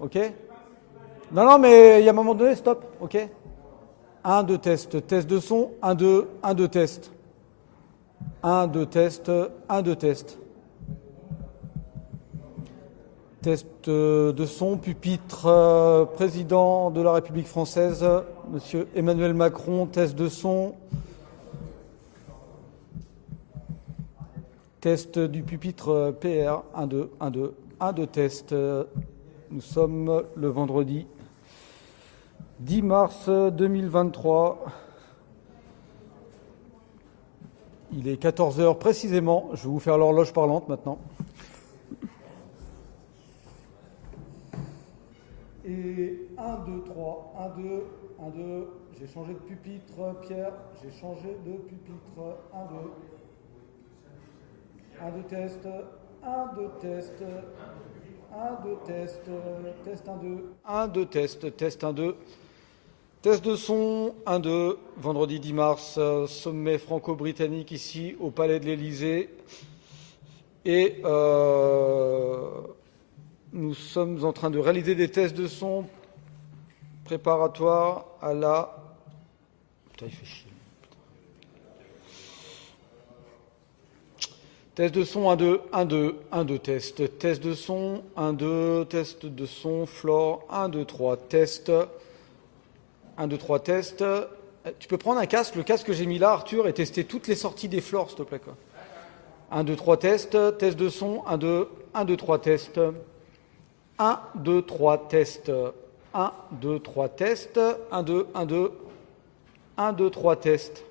Ok? Non, non, mais il y a un moment donné, stop. Ok? 1, 2, test. Test de son. 1, 2, 1, 2, test. 1, 2, test. 1, 2, test. Test de son. Pupitre. Président de la République française, Monsieur Emmanuel Macron. Test de son. Test du pupitre PR. 1, 2, 1, 2. 1, 2, test. Nous sommes le vendredi 10 mars 2023. Il est 14 h précisément. Je vais vous faire l'horloge parlante maintenant. Et 1, 2, 3. 1, 2, 1, 2. J'ai changé de pupitre, Pierre. J'ai changé de pupitre. 1, 2. 1, 2, test. 1, 2, test. 1, 2, test. Test 1, 2. 1, 2, test. Test 1, 2. Test de son, 1, 2, vendredi 10 mars, sommet franco-britannique ici au Palais de l'Élysée. Et nous sommes en train de réaliser des tests de son préparatoires à la... Putain, il fait chier. Test de son, 1, 2, 1, 2, 1, 2, test. Test de son, 1, 2, test de son, Flore, 1, 2, 3, test. 1, 2, 3, test. Tu peux prendre un casque, le casque que j'ai mis là, Arthur, et tester toutes les sorties des flores, s'il te plaît. 1, 2, 3, test. Test de son, 1, 2, 1, 2, 3, test. 1, 2, 3, test. 1, 2, 3, test. 1, 2, 1, 2. 1, 2, 3, test.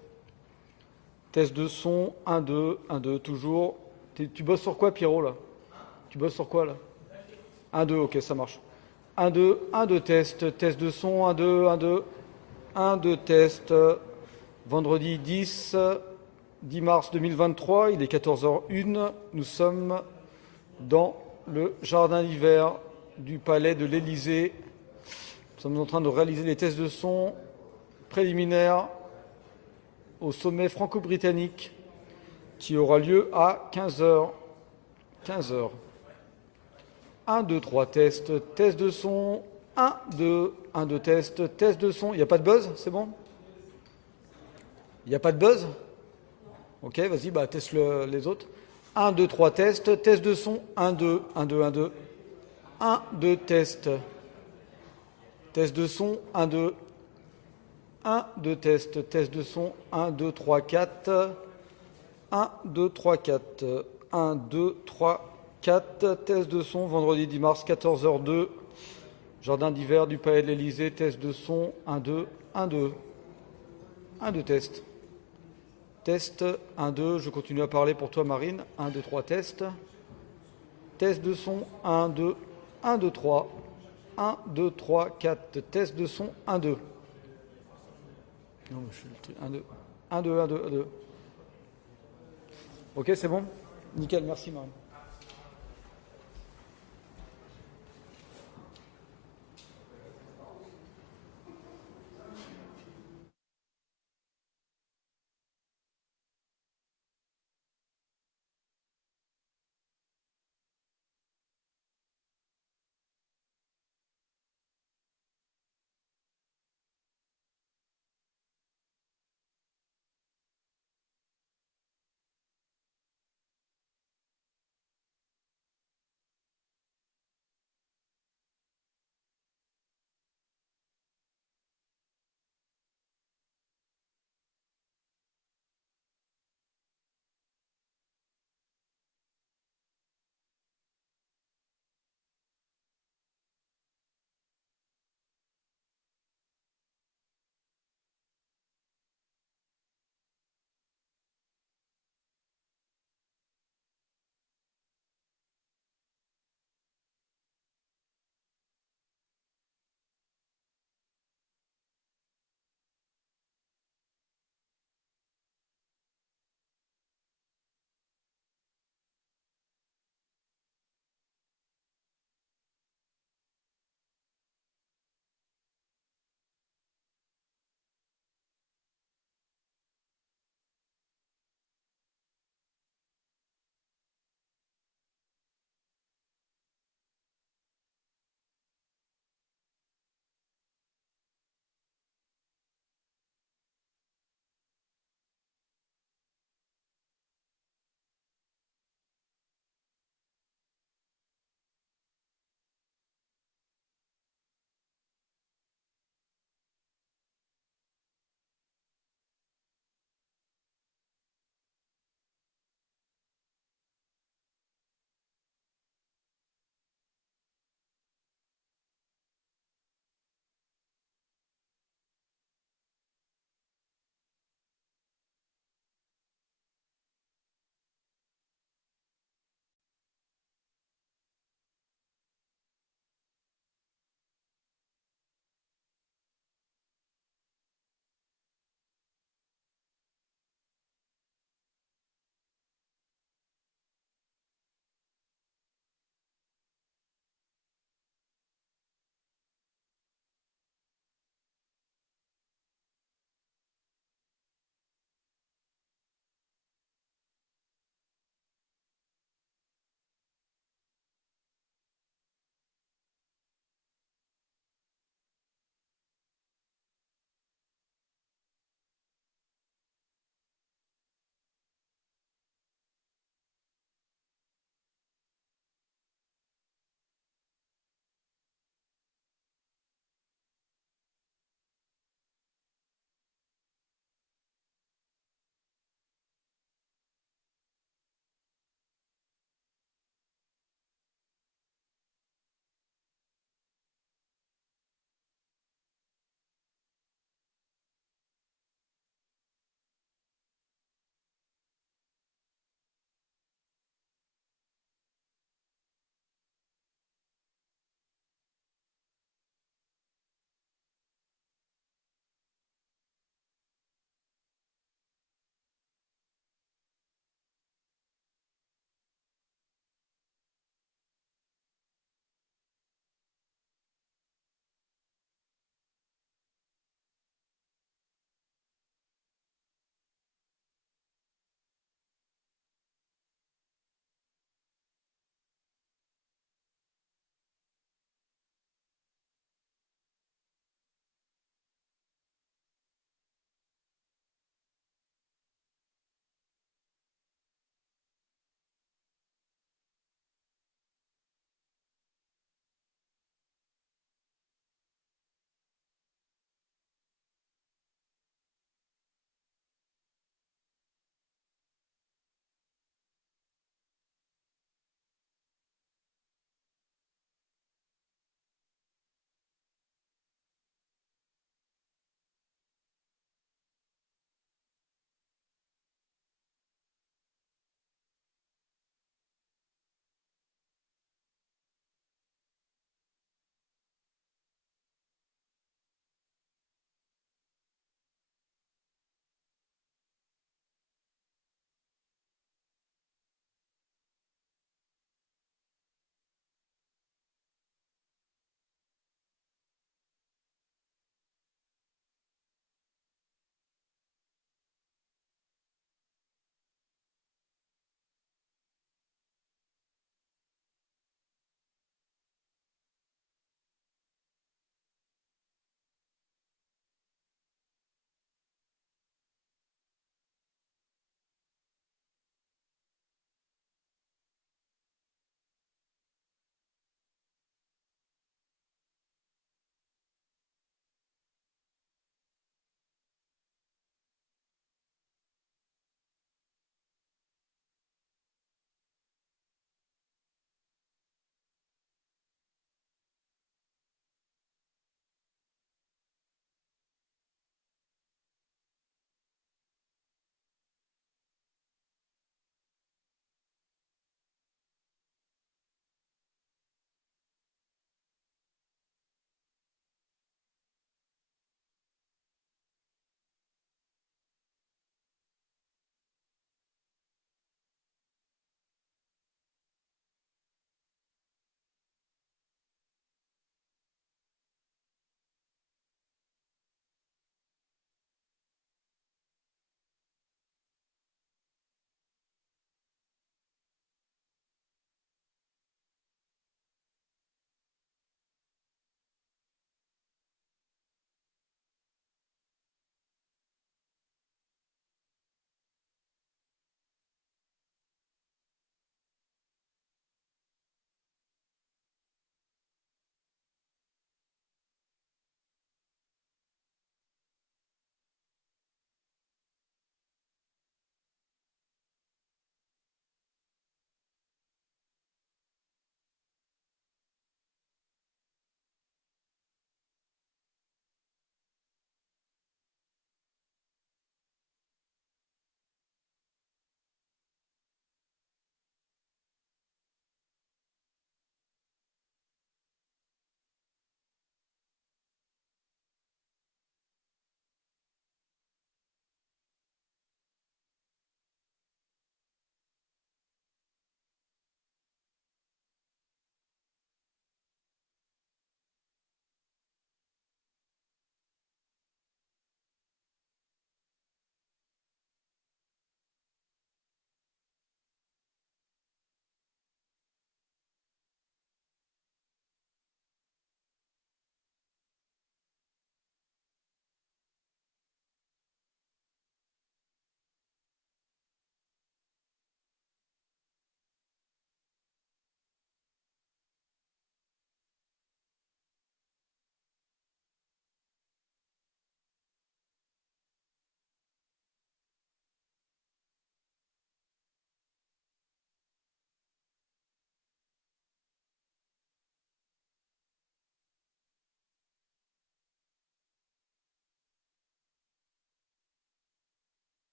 Test de son, 1, 2, 1, 2, toujours. Tu bosses sur quoi, Pierrot, là? Tu bosses sur quoi, là? 1, 2, ok, ça marche. 1, 2, 1, 2, test. Test de son, 1, 2, 1, 2. 1, 2, test. Vendredi 10 mars 2023, il est 14h01. Nous sommes dans le jardin d'hiver du Palais de l'Élysée. Nous sommes en train de réaliser les tests de son préliminaires au sommet franco-britannique qui aura lieu à 15h. 15h. 1, 2, 3, test. Test de son. 1, 2, 1, 2, test. Test de son. Il n'y a pas de buzz, c'est bon? Il n'y a pas de buzz? Ok, vas-y, teste les autres. 1, 2, 3, test. Test de son. 1, 2, 1, 2, 1, 2. 1, 2, test. Test de son. 1, 2. 1, 2, test. Test de son. 1, 2, 3, 4. 1, 2, 3, 4. 1, 2, 3, 4. Test de son. Vendredi 10 mars, 14h02. Jardin d'hiver du Palais de l'Élysée. Test de son. 1, 2, 1, 2. 1, 2, test. Test 1, 2. Je continue à parler pour toi, Marine. 1, 2, 3, test. Test de son. 1, 2. 1, 2, 3. 1, 2, 3, 4. Test de son. 1, 2. Non, je fais le truc. 1, 2. 1, 2, 1, 2, 1, 2. Ok, c'est bon? Nickel, merci, Marine.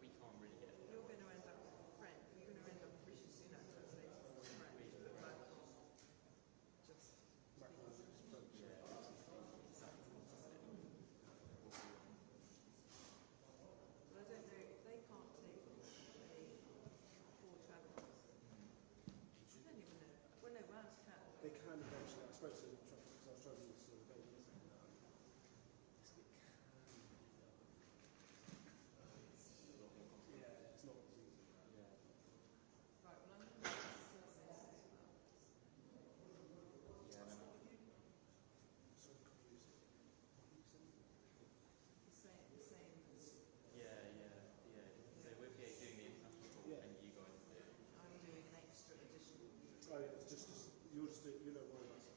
We can't really get. You're going to end up with French. You're going to end up with Rishi Sunak translating from French, but Macron just Macron is French. Yeah, exactly. But I don't know, if they can't take a 4 travellers. I don't even know. Well, no, Wales can. They can eventually. I spoke to the traffic because I was travelling this sort of day. Yeah, it's not as easy. Yeah. Right, well, I'm going to service. Yeah, no. So confusing. The same as Yeah. So we're here doing the international talk, Yeah. and you guys do. I'm doing an extra additional. Oh yeah, it's just you'll just do, you don't worry about it.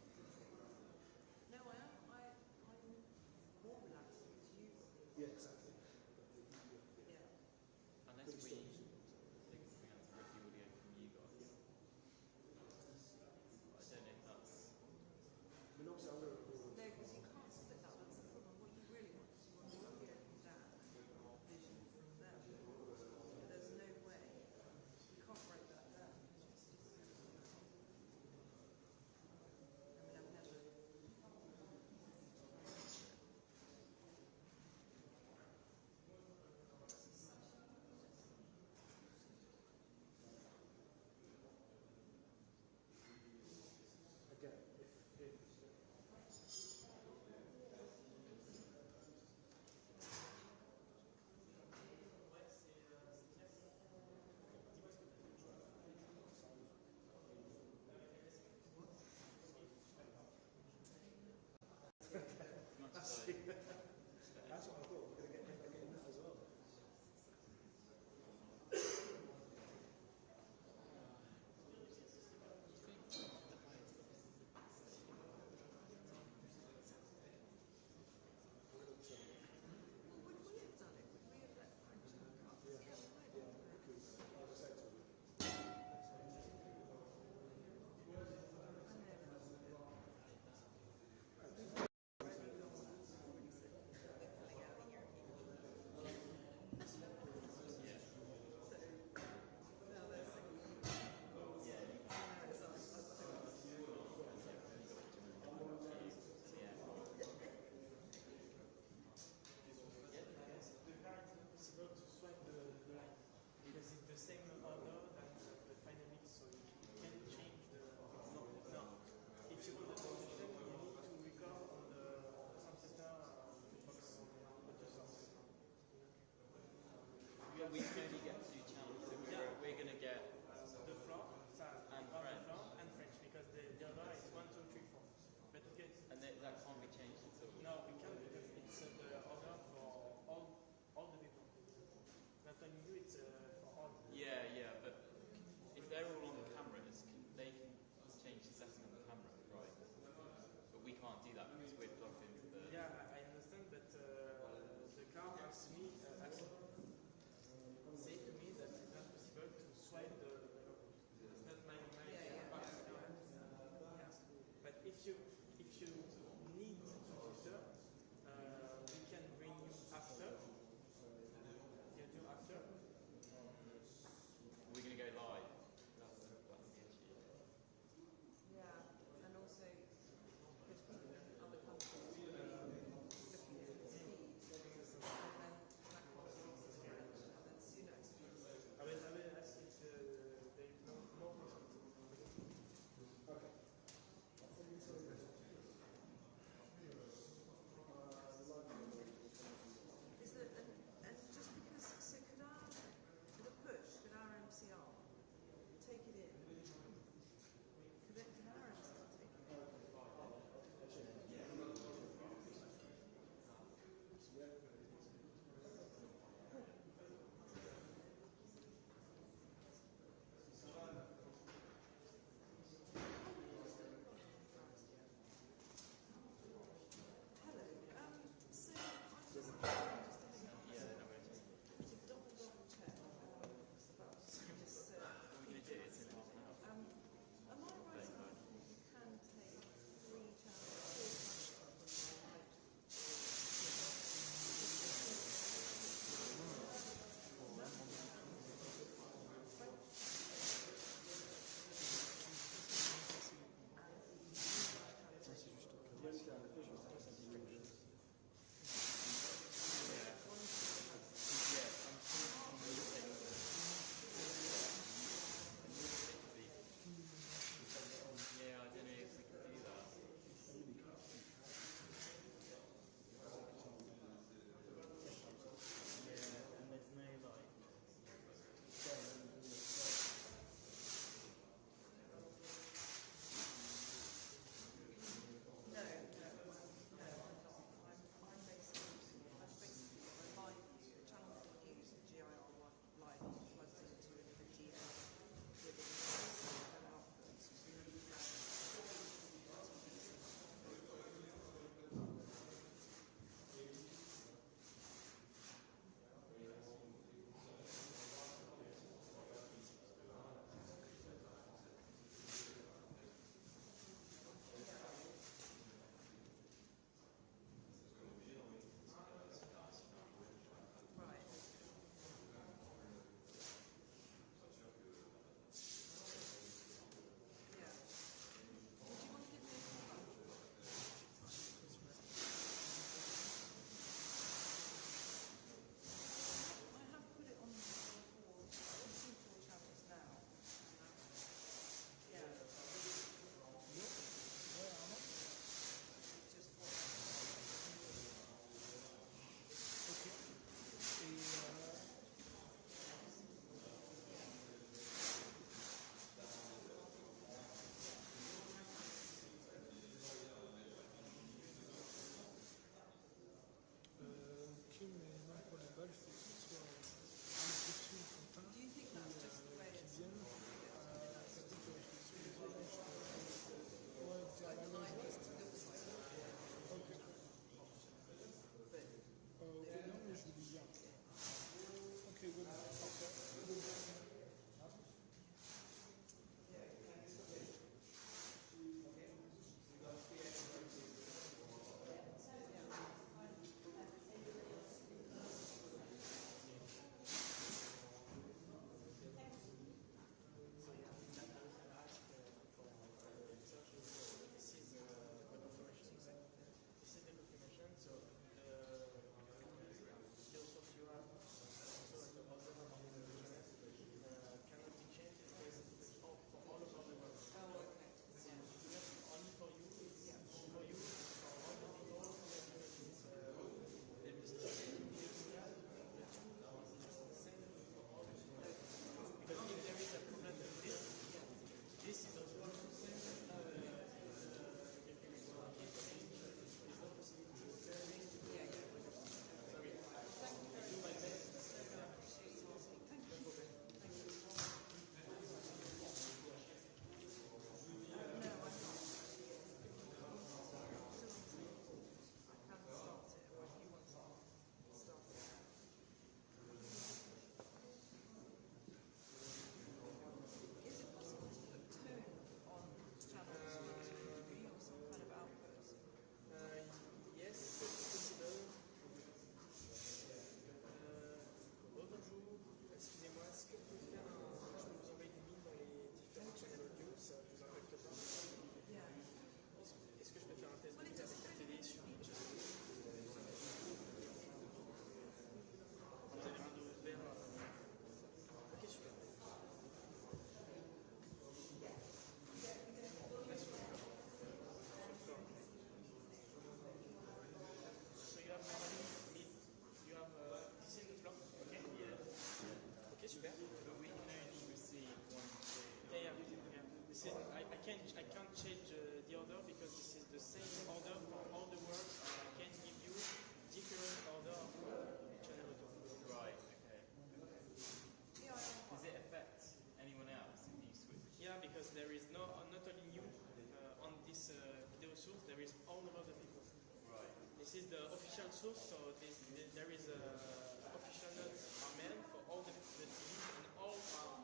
this video source, there is all of the people. Right. This is the official source, so there is official notes are made for all the TVs, and all are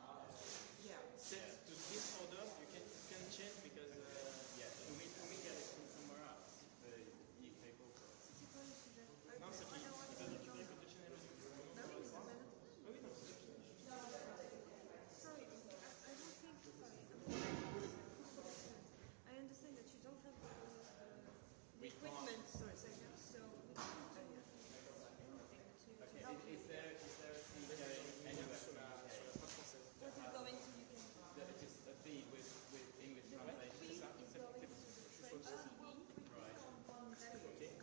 set to this order. You can change because Can we get it from somewhere else? The UK corporate? C'est quoi le sujet? non, c'est Ah, non, qui ouais, tu non. peux continuer le Bah oui, mais ça va. oui, non, c'est Sorry, I don't think. Sorry, I understand that you don't have the equipment. Sorry, so we can't do anything to help you. Is there a feed anywhere from the UK? What is going to UK? Just a feed with English The translation? feed is going to the French TV. Right. Okay. Okay. So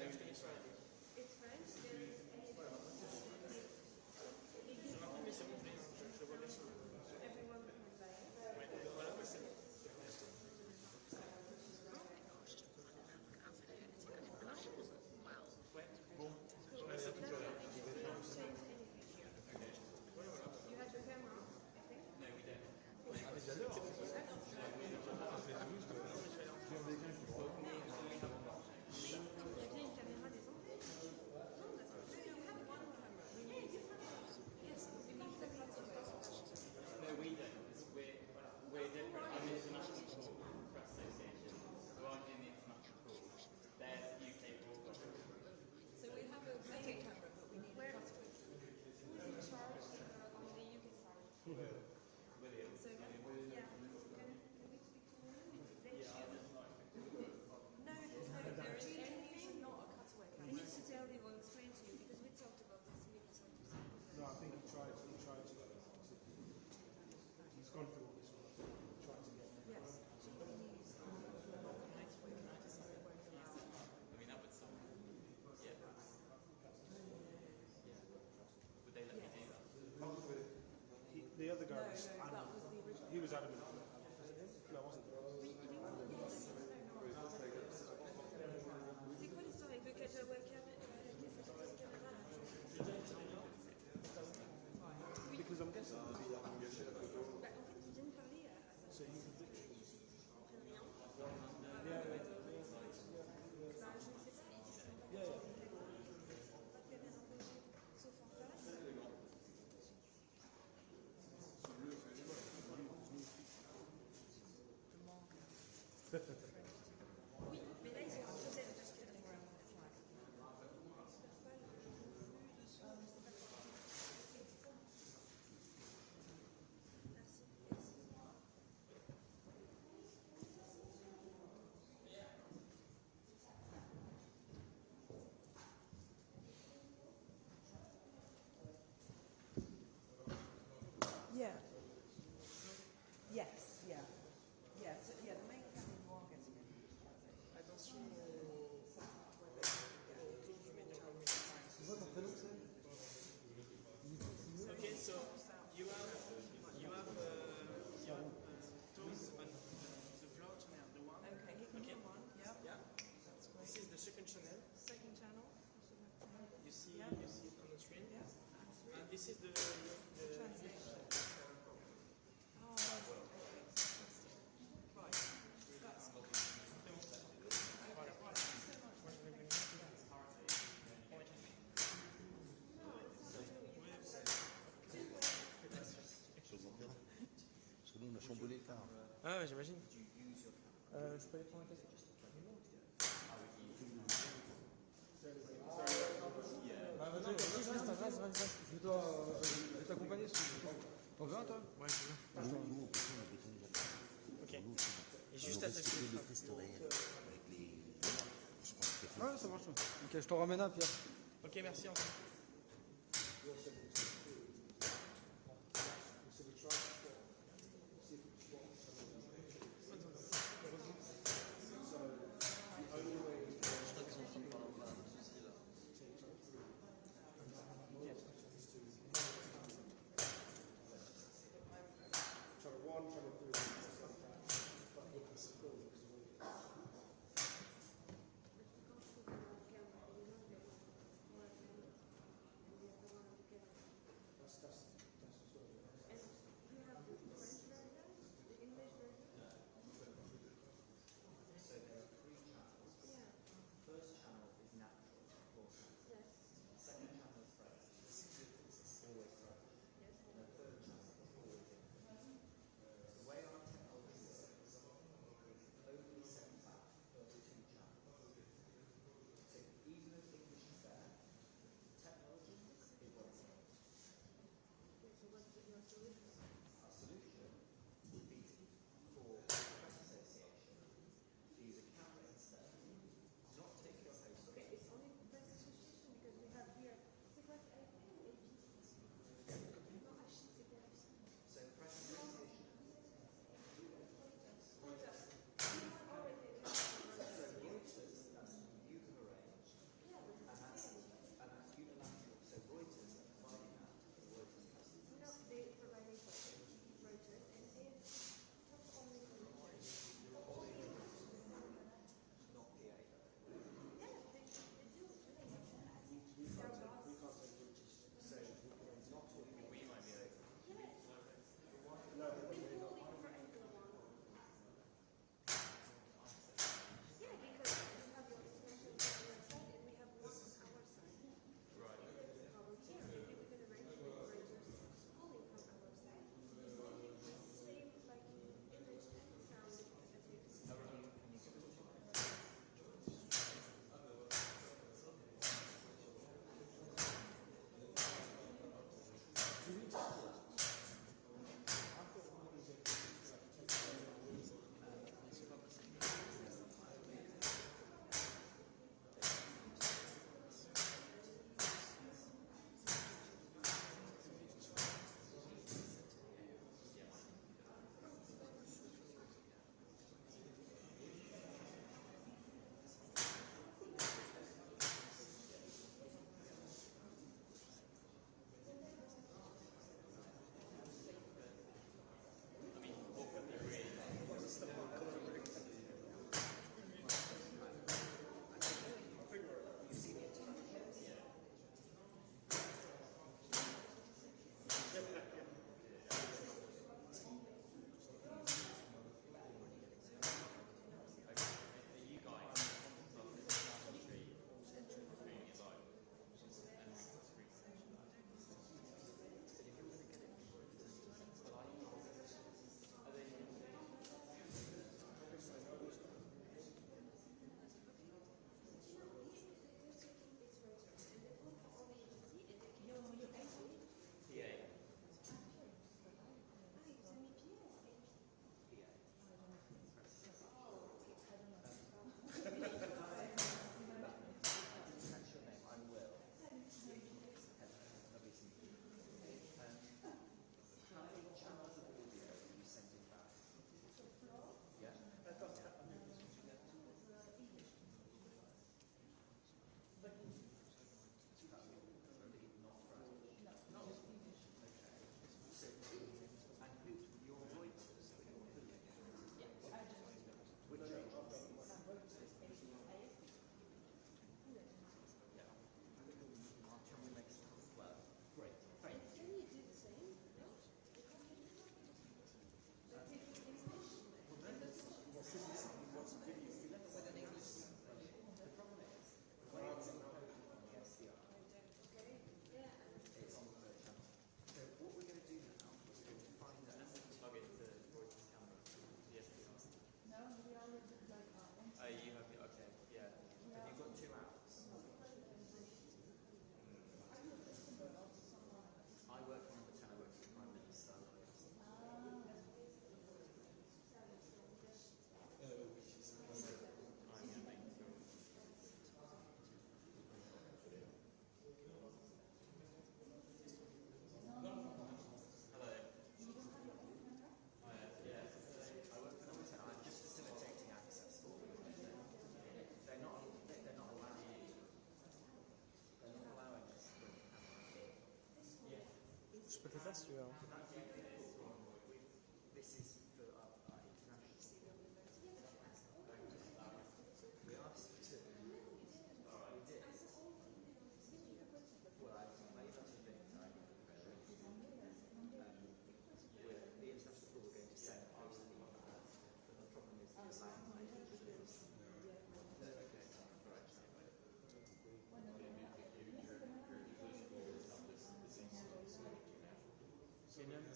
there's only... It's French. There is mais c'est bon, je vois bien sur le... everyone can buy it. Ouais, voilà, ouais, c'est bon. Ouais. Bon. Cool. That's it. You don't change anything. You have the camera, I think. No, we don't. Il y a une caméra des anglais. No, that's not true. You have one camera. We need different ones. Yes, we need different ones. No, we don't. We're different. I'm the International Court Press Association, so I'm in the international court. They're UK broadcast. So we have a main camera, but we need a customer. Who is in charge on the UK side? William. So, yeah, can we speak to him? They should. No, there is anything. Not a cutaway camera. He needs to tell you or explain to you because we talked about this. No, I think he tried to. He's gone through all this. Tried to get. Yes, GPs are not cutaway cameras. They won't allow. I mean, that would solve. Yeah. Yeah. Would they let me do that? The other guy No, was that adamant. was the original. He was adamant. No, wasn't it? C'est quoi l'histoire avec le cutaway caméra? Because I'm guessing. En fait, il vient de parler à sa So you could literally. Bah, je ne sais pas, il dit Yeah, yeah. pas de caméra sauf en face. Oui, mais là ils ont un modèle de steering. Merci. Yeah. Yes, yeah. Yeah, so, yeah, the main thing is more getting it. Attention au tour du médium communication. C'est quoi ton prénom, c'est Okay, so you have tools on the floor channel, the one. Okay, he can come on. Yeah. Yeah. That's great. This is the second channel. Second channel. You see it on the screen. Yeah. And this is the Translation. Oh, right. Right. That's Voilà. Moi, je vais venir. Parce que nous, on a chamboulé le car. Ah ouais, j'imagine. Je peux aller prendre un café? Vas-y, je reste. Je vais t'accompagner. T'en veux un, toi? Ouais, je veux. Nous, on peut faire un béton déjà. Ok. Nous, Et juste on attacher respectait le le test réel avec les... Je crois que c'était Ouais, ça marche. Ok, je t'en ramène un, Pierre. Ok, merci. Antoine.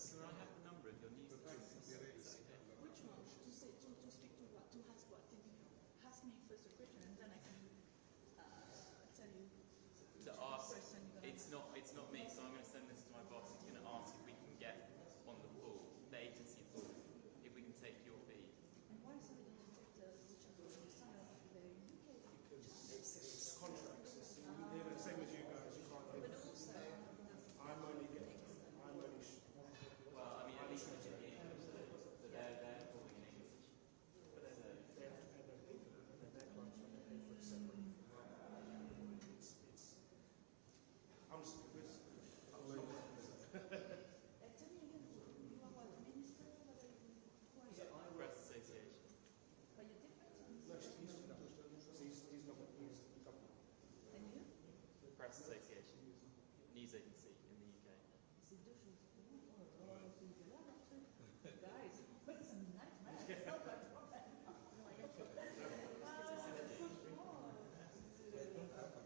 Professor, I have the number of your news press. Which one? To speak to what? To ask what? Can you ask me first a question and then I can tell you To ask, question you're gonna it's not me, so I'm going to send this to my boss. He's going to ask if we can get on the pool, the agency pool, if we can take your fee. And why so we don't expect which are the UK? It's contracts. It's, same as you guys. You can't. But also, I'm only getting. Well, I mean, at least it's in English, so they're talking in English. But then they have to pay their people, and then their clients have to pay for it separate. I'm just tell me again, you are what, minister? What are you? Who are you? Press Association. But you're different. no, he's not. He's the government. And you? Press Association. News agency in the UK. C'est deux choses différentes. Oh, c'est là, guys, it's a nightmare. It's not a problem. Donc, avec le FBI,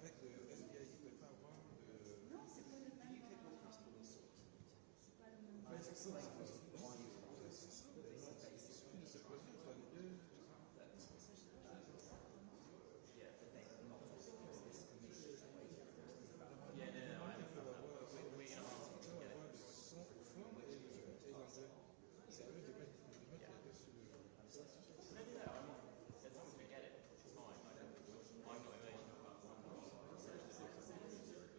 il ne peut pas avoir de... Non, c'est pas le même. C'est pas le même. Une seule question, soit les deux. Yeah, no, I understand that. We're going to ask you to get it. Le son au fond et l'anglais. C'est à eux de mettre sur le... No, as long as we get it, it's fine. I'm not emotional about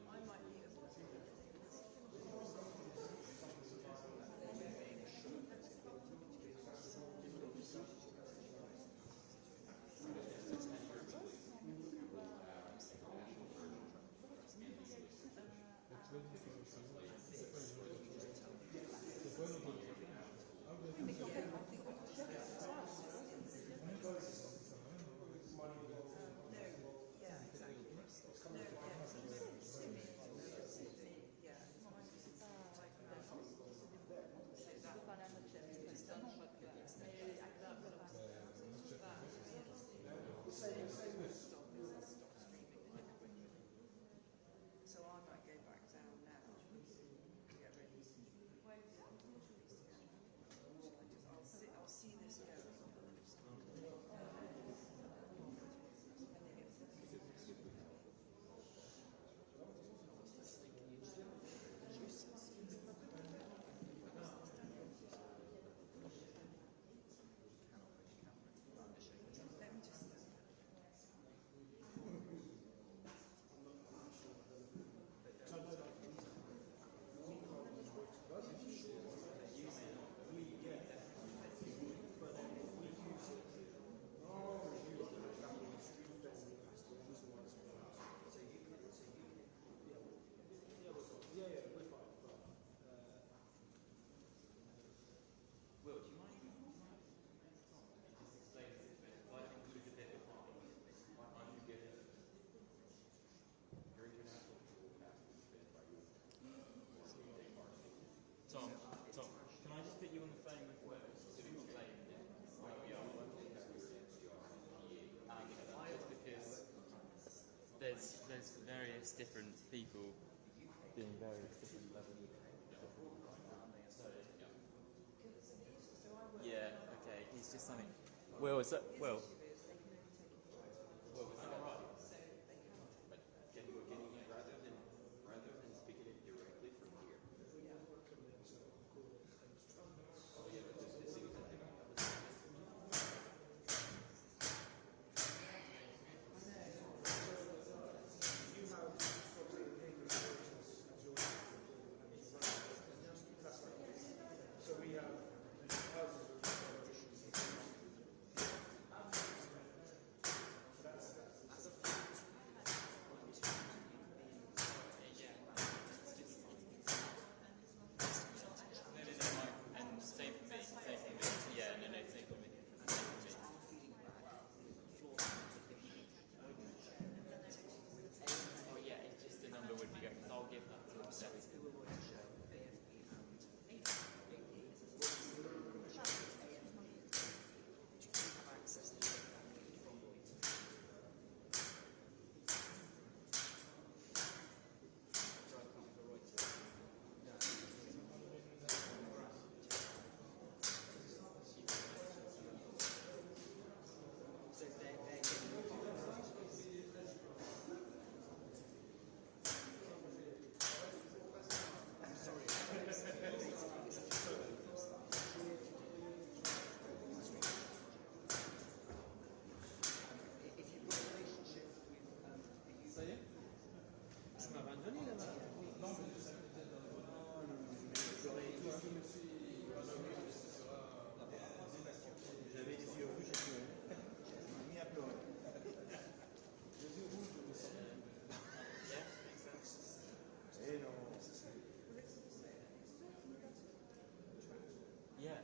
I might need a So I might go back down now. Get ready. I'll see this go. Let me just. Will, do you mind just explain the situation? Why don't you look a bit behind? Why don't you get it? Your international Tom, can I just put you on the phone with Will to explain where we are? Just because there's various different people doing various different levels of yeah, okay, he's just something. Will, is that Will? Will, is that right? But can you rather than speaking it directly from here? Oh yeah, but this seems like So we have houses of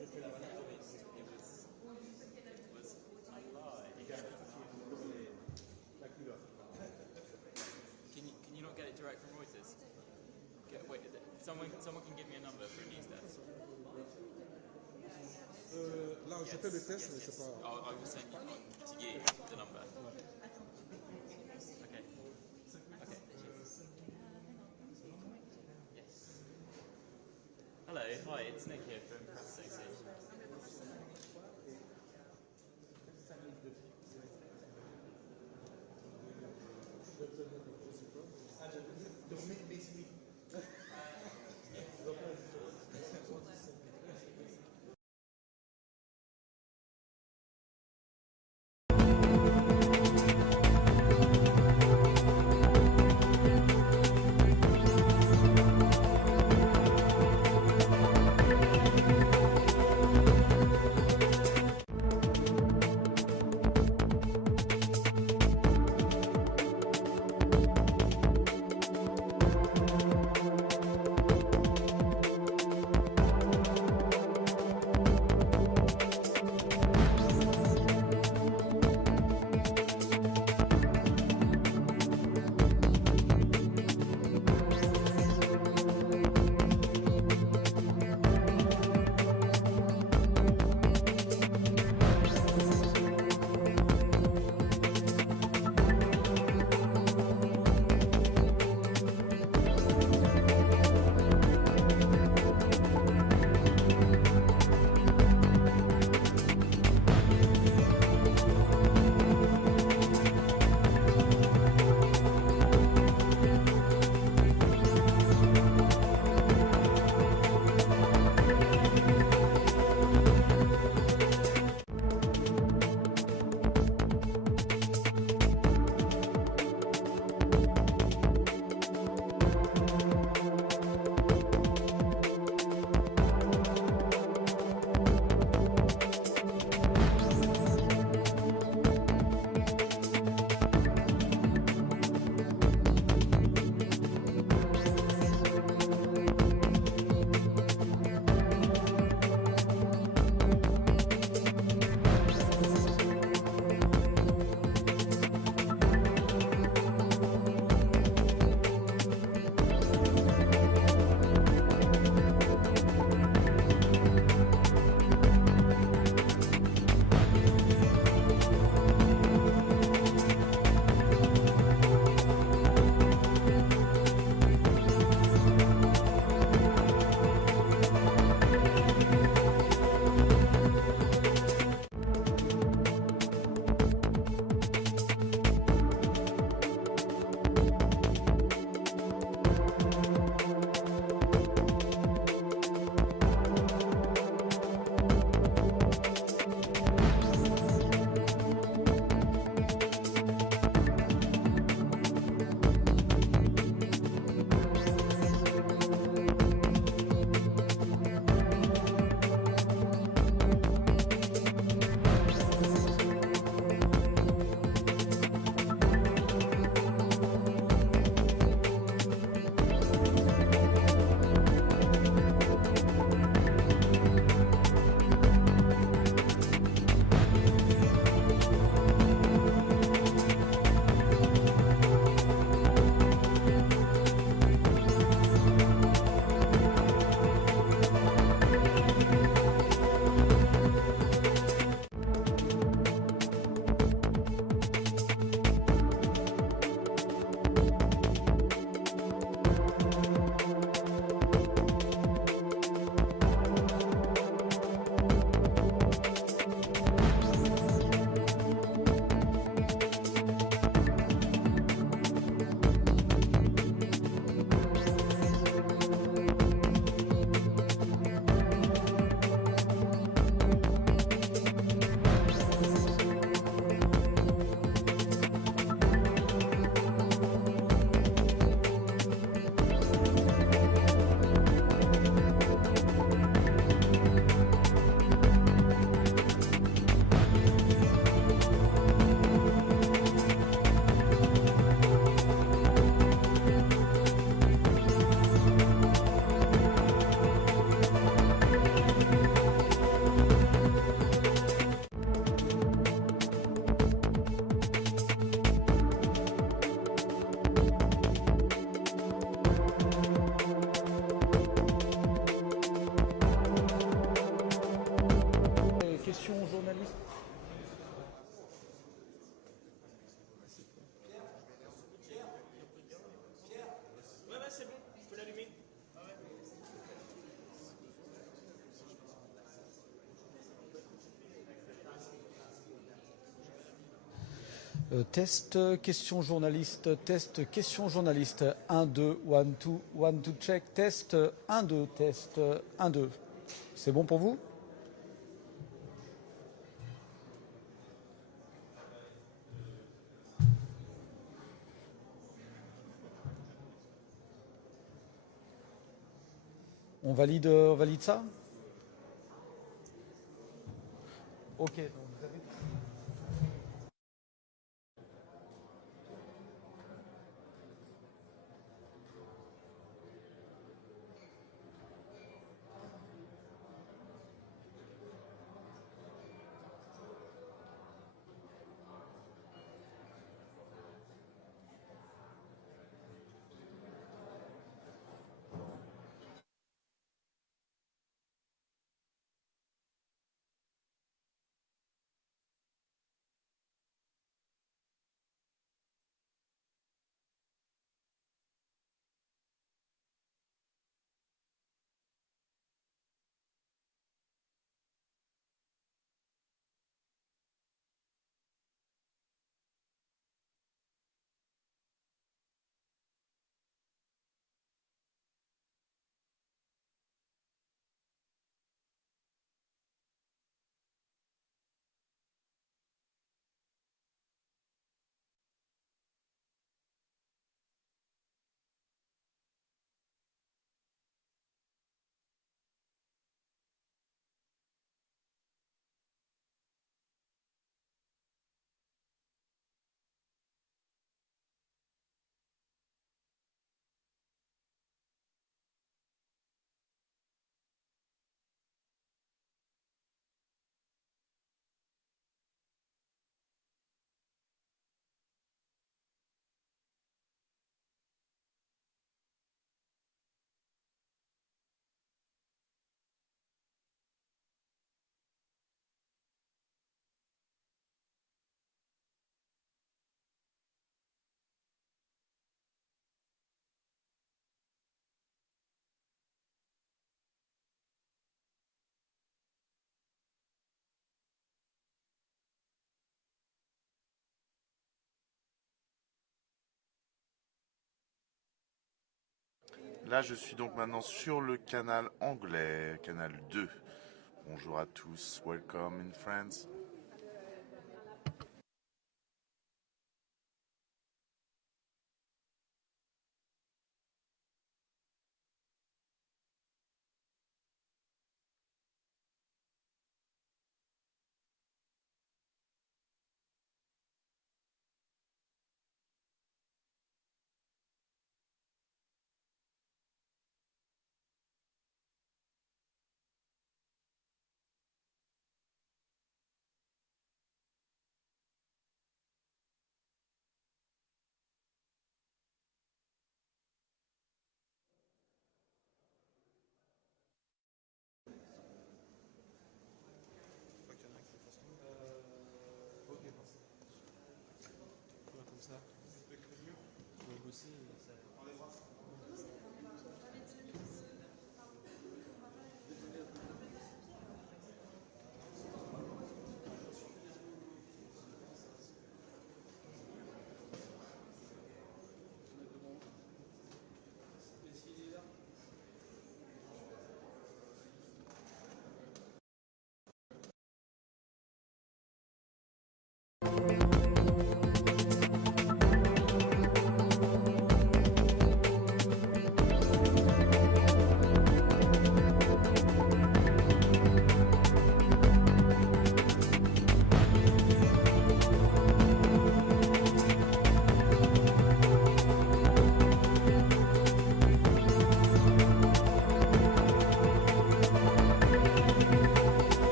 Can you not get it direct from Reuters? Wait, someone can give me a number for a news desk. Là, je fais le test, mais c'est pas. I will send you on to you the number. Okay. Okay. Yes. Hello. Hi. It's Nick here from Press Association. question journaliste. Ouais, c'est bon, je peux l'allumer. Test, question journaliste, test, question journaliste. 1, 2, 1, 2, check, test, 1, 2, test, 1, 2. C'est bon pour vous? On valide ça? Ok. Donc vous avez... Là, je suis donc maintenant sur le canal anglais, canal 2. Bonjour à tous, welcome in France.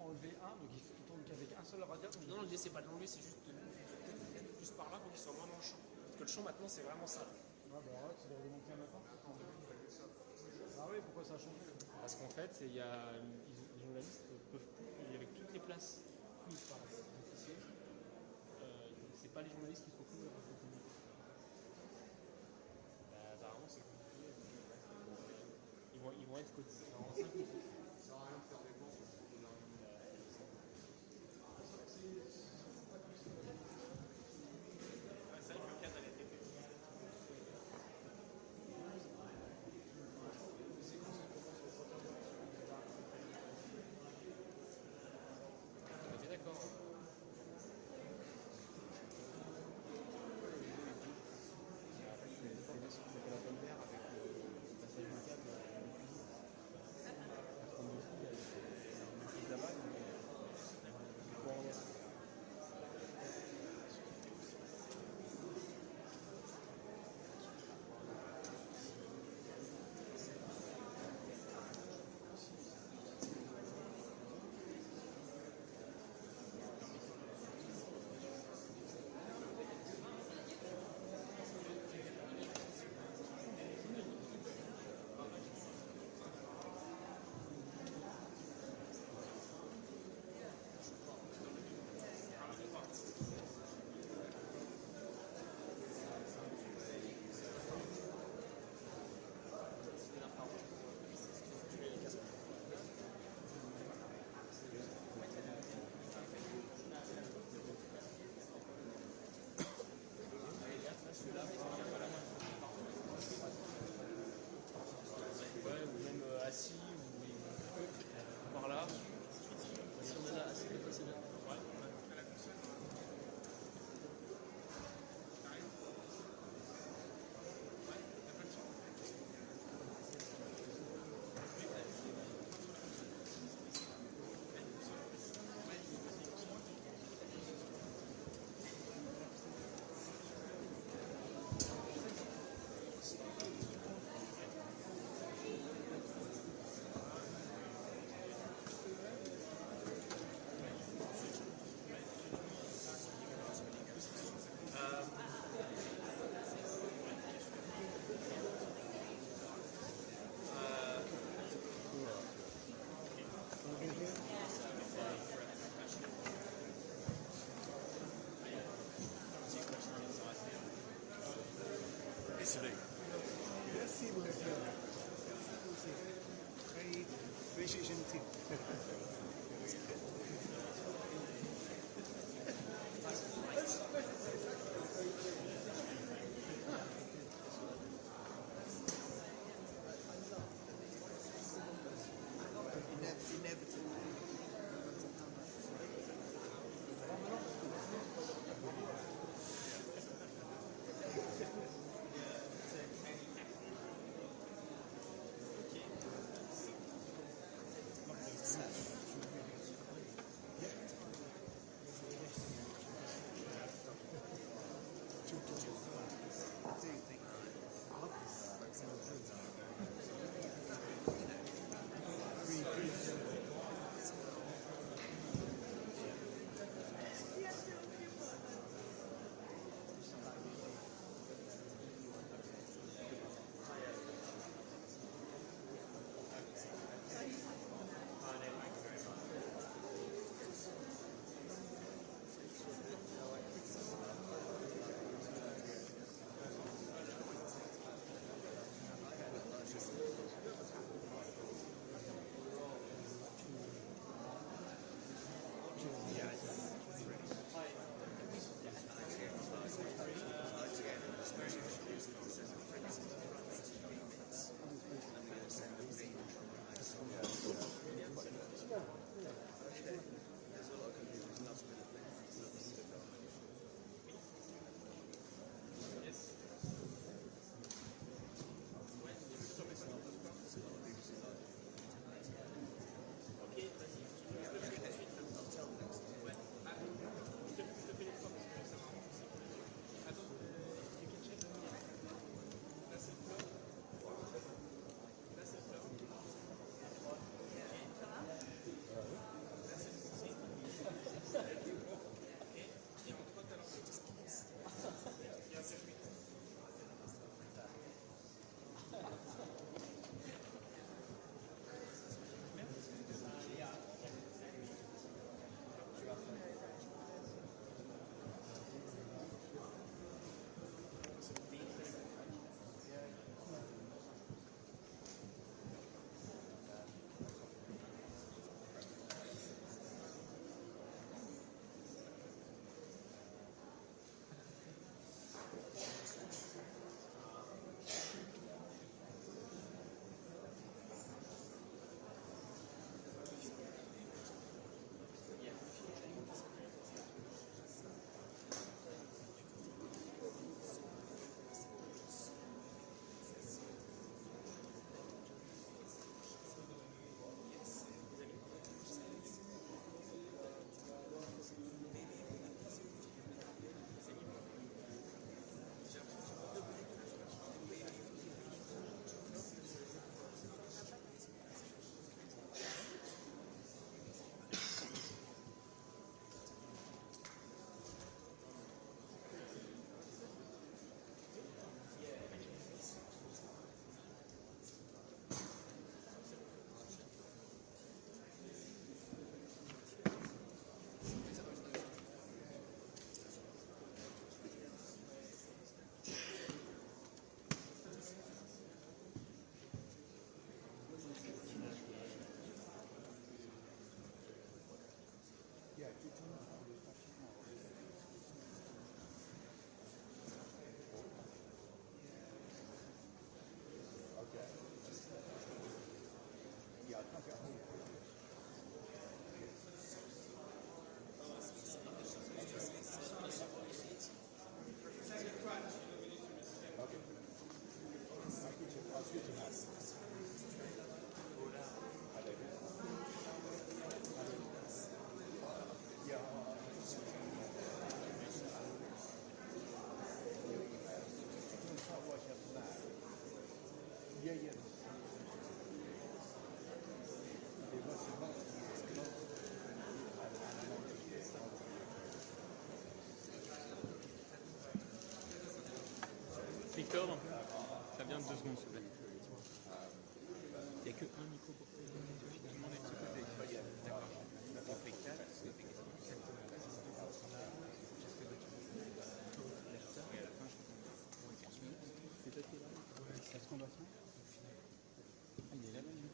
enlever un, donc il tourne qu'avec un seul radiateur. Non, l'idée c'est pas de l'enlever, c'est juste de peut-être plus par là pour qu'il soit moins dans le champ. Parce que le champ maintenant c'est vraiment ça. Là. Ah bah arrête, c'est de remonter maintenant. Ah oui, pourquoi ça a changé? Parce qu'en fait, il y a, les journalistes peuvent plus, avec toutes les places prises par les sièges, c'est pas les journalistes qui se retrouvent avec le communiqué. Apparemment c'est compliqué. Ils vont être cotisés. Alors, 5 cotisés. Ça sert à rien de faire des banques. C'est vrai que le cadre a été fait. Ok, d'accord. C'était la bonne paire avec le passage du câble à la cuisine. La 32 filles, elle a prise là-bas, donc elle peut en être. Ouais, ou même assis, ou par là. Si on est là, assis, c'est bien. Ouais. Merci, monsieur. Très gentil. Ok. t'ordre un peu. Ça vient de 2 secondes, s'il te plaît. Il n'y a que un micro pour tout le monde. Finalement, on est de ce côté. D'accord. On fait 4, c'est des questions. Et à la fin, je fais c'est toi qui es là. C'est ce qu'on doit faire. Ah, il est là-bas, lui.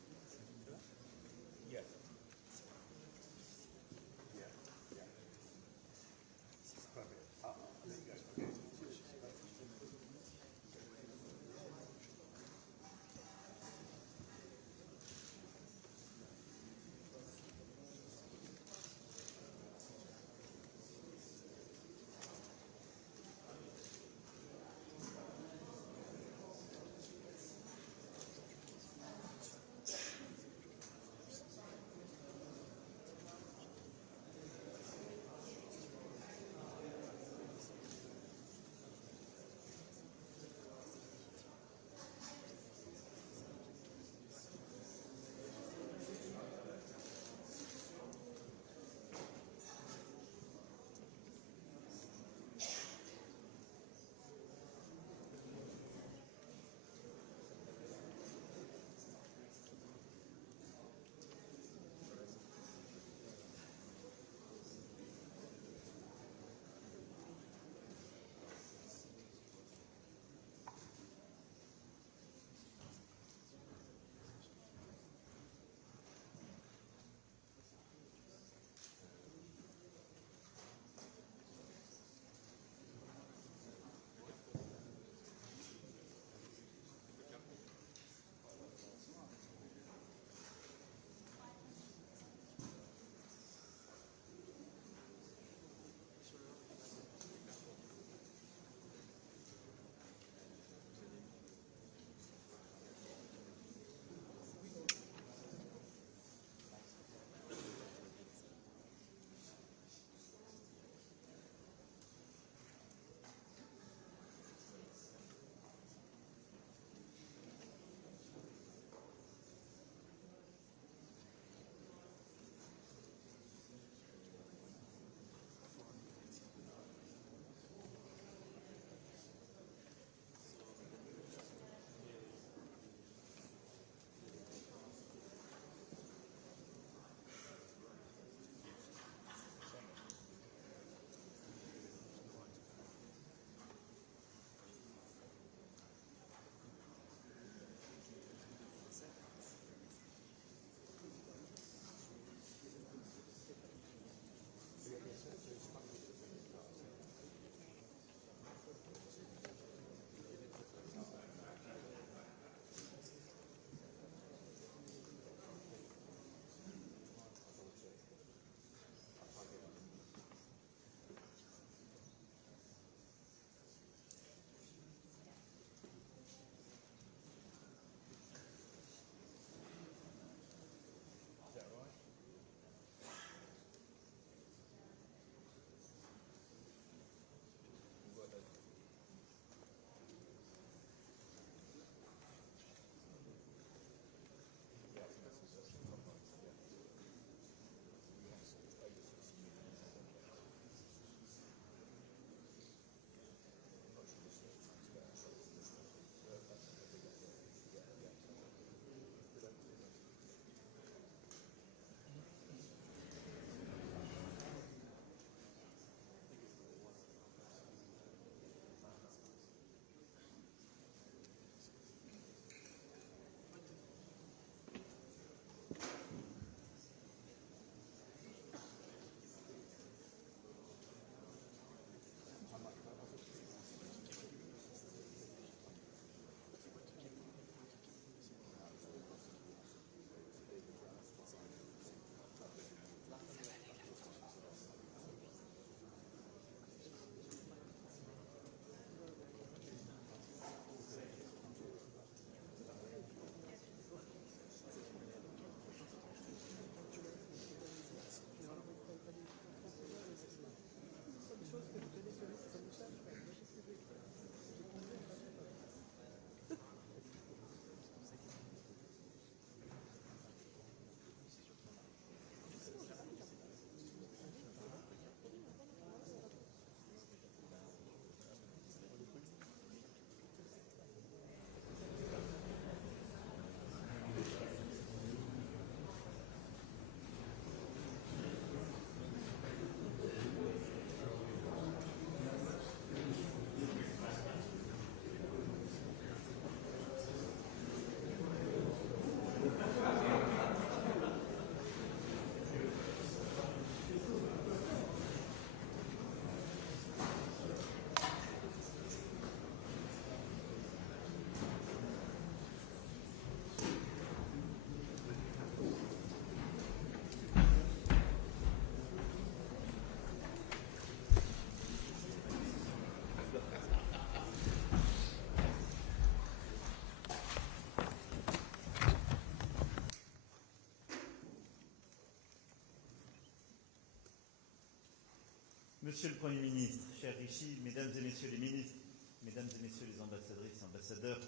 Monsieur le Premier ministre, cher Rishi, Mesdames et Messieurs les ministres, Mesdames et Messieurs les ambassadrices et ambassadeurs,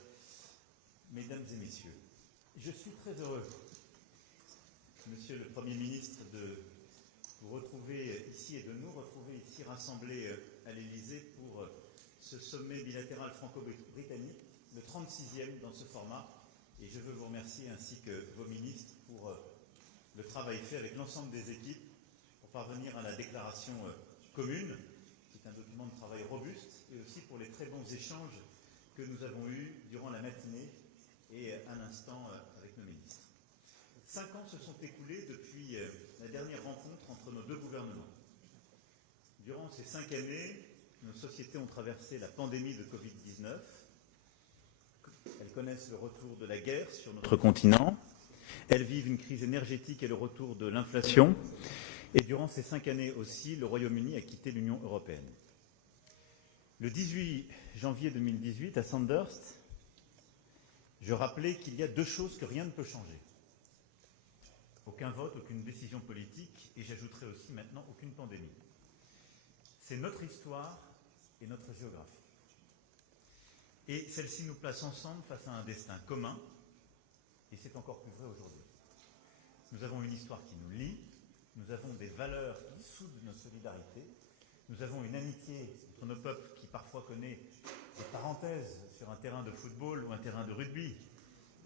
Mesdames et Messieurs, je suis très heureux, Monsieur le Premier ministre, de vous retrouver ici et de nous retrouver ici rassemblés à l'Élysée pour ce sommet bilatéral franco-britannique, le 36e dans ce format. Et je veux vous remercier ainsi que vos ministres pour le travail fait avec l'ensemble des équipes pour parvenir à la déclaration commune, qui est un document de travail robuste, et aussi pour les très bons échanges que nous avons eus durant la matinée et à l'instant avec nos ministres. 5 ans se sont écoulés depuis la dernière rencontre entre nos deux gouvernements. Durant ces 5 années, nos sociétés ont traversé la pandémie de Covid-19. Elles connaissent le retour de la guerre sur notre continent. Elles vivent une crise énergétique et le retour de l'inflation. Et durant ces 5 années aussi, le Royaume-Uni a quitté l'Union européenne. Le 18 janvier 2018, à Sandhurst, je rappelais qu'il y a 2 choses que rien ne peut changer. Aucun vote, aucune décision politique, et j'ajouterai aussi maintenant aucune pandémie. C'est notre histoire et notre géographie. Et celle-ci nous place ensemble face à un destin commun, et c'est encore plus vrai aujourd'hui. Nous avons une histoire qui nous lie, nous avons des valeurs qui soudent nos solidarités, nous avons une amitié entre nos peuples qui parfois connaît des parenthèses sur un terrain de football ou un terrain de rugby.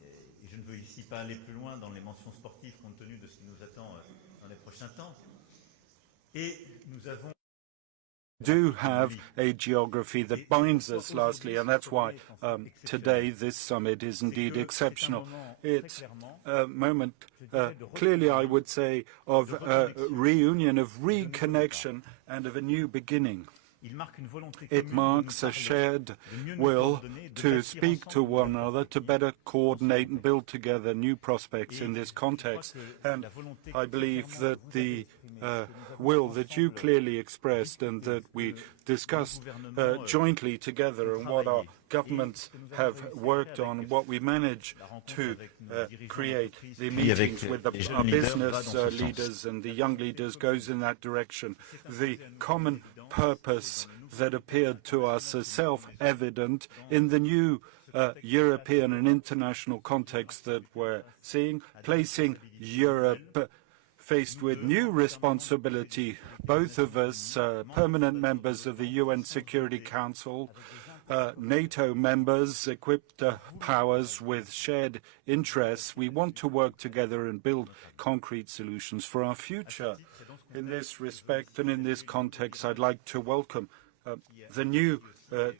Et je ne veux ici pas aller plus loin dans les mentions sportives compte tenu de ce qui nous attend dans les prochains temps. Et nous avons do have a geography that binds us, lastly, and that's why today this summit is indeed exceptional. It's a moment, clearly I would say, of reunion, of reconnection, and of a new beginning. It marks a shared will to speak to one another, to better coordinate and build together new prospects in this context. And I believe that the will that you clearly expressed and that we discussed jointly together and what our governments have worked on, what we managed to create, the meetings with our business leaders and the young leaders goes in that direction. The common purpose that appeared to us as self-evident in the new European and international context that we're seeing, placing Europe faced with new responsibility, both of us permanent members of the UN Security Council, NATO members, equipped powers with shared interests. We want to work together and build concrete solutions for our future. In this respect and in this context, I'd like to welcome the new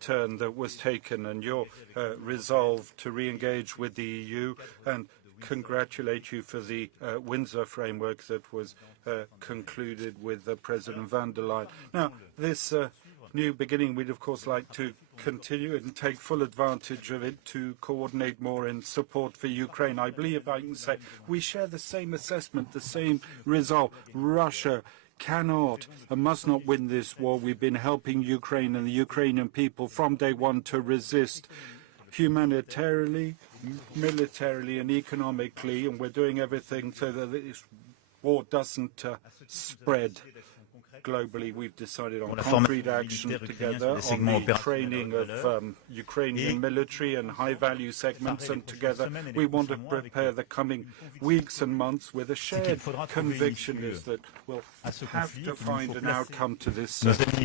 turn that was taken and your resolve to re-engage with the EU, and congratulate you for the Windsor framework that was concluded with President van der Leyen. Now, this new beginning, we'd of course like to continue and take full advantage of it to coordinate more in support for Ukraine. I believe I can say we share the same assessment, the same resolve. Russia cannot and must not win this war. We've been helping Ukraine and the Ukrainian people from day one to resist humanitarily, militarily and economically, and we're doing everything so that this war doesn't spread globally. We've decided on concrete action together on the training of Ukrainian military and high-value segments, and together we want to prepare the coming weeks and months with a shared conviction is that we'll have to find an outcome to this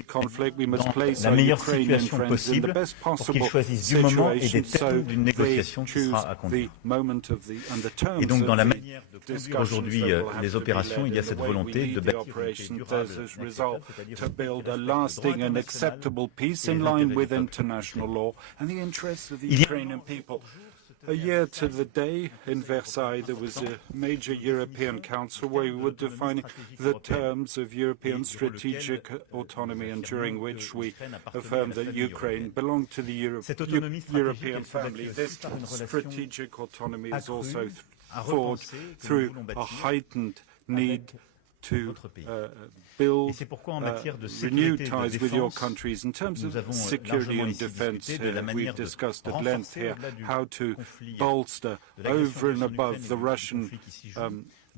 conflict. We must place our Ukrainian friends in the best possible situation so they choose the moment of the and the terms Et donc, dans la of manière de conduire aujourd'hui les opérations, il y a cette volonté de bâtir une paix durable, to build a lasting and acceptable peace in line with international law and the interests of the Ukrainian people. A year to the day in Versailles, there was a major European Council where we were defining the terms of European strategic autonomy, and during which we affirmed that Ukraine belonged to the European family. This strategic autonomy is also thought through a heightened need to build renewed ties with your countries. In terms of security and defense, we've discussed at length here how to bolster over and above the Russian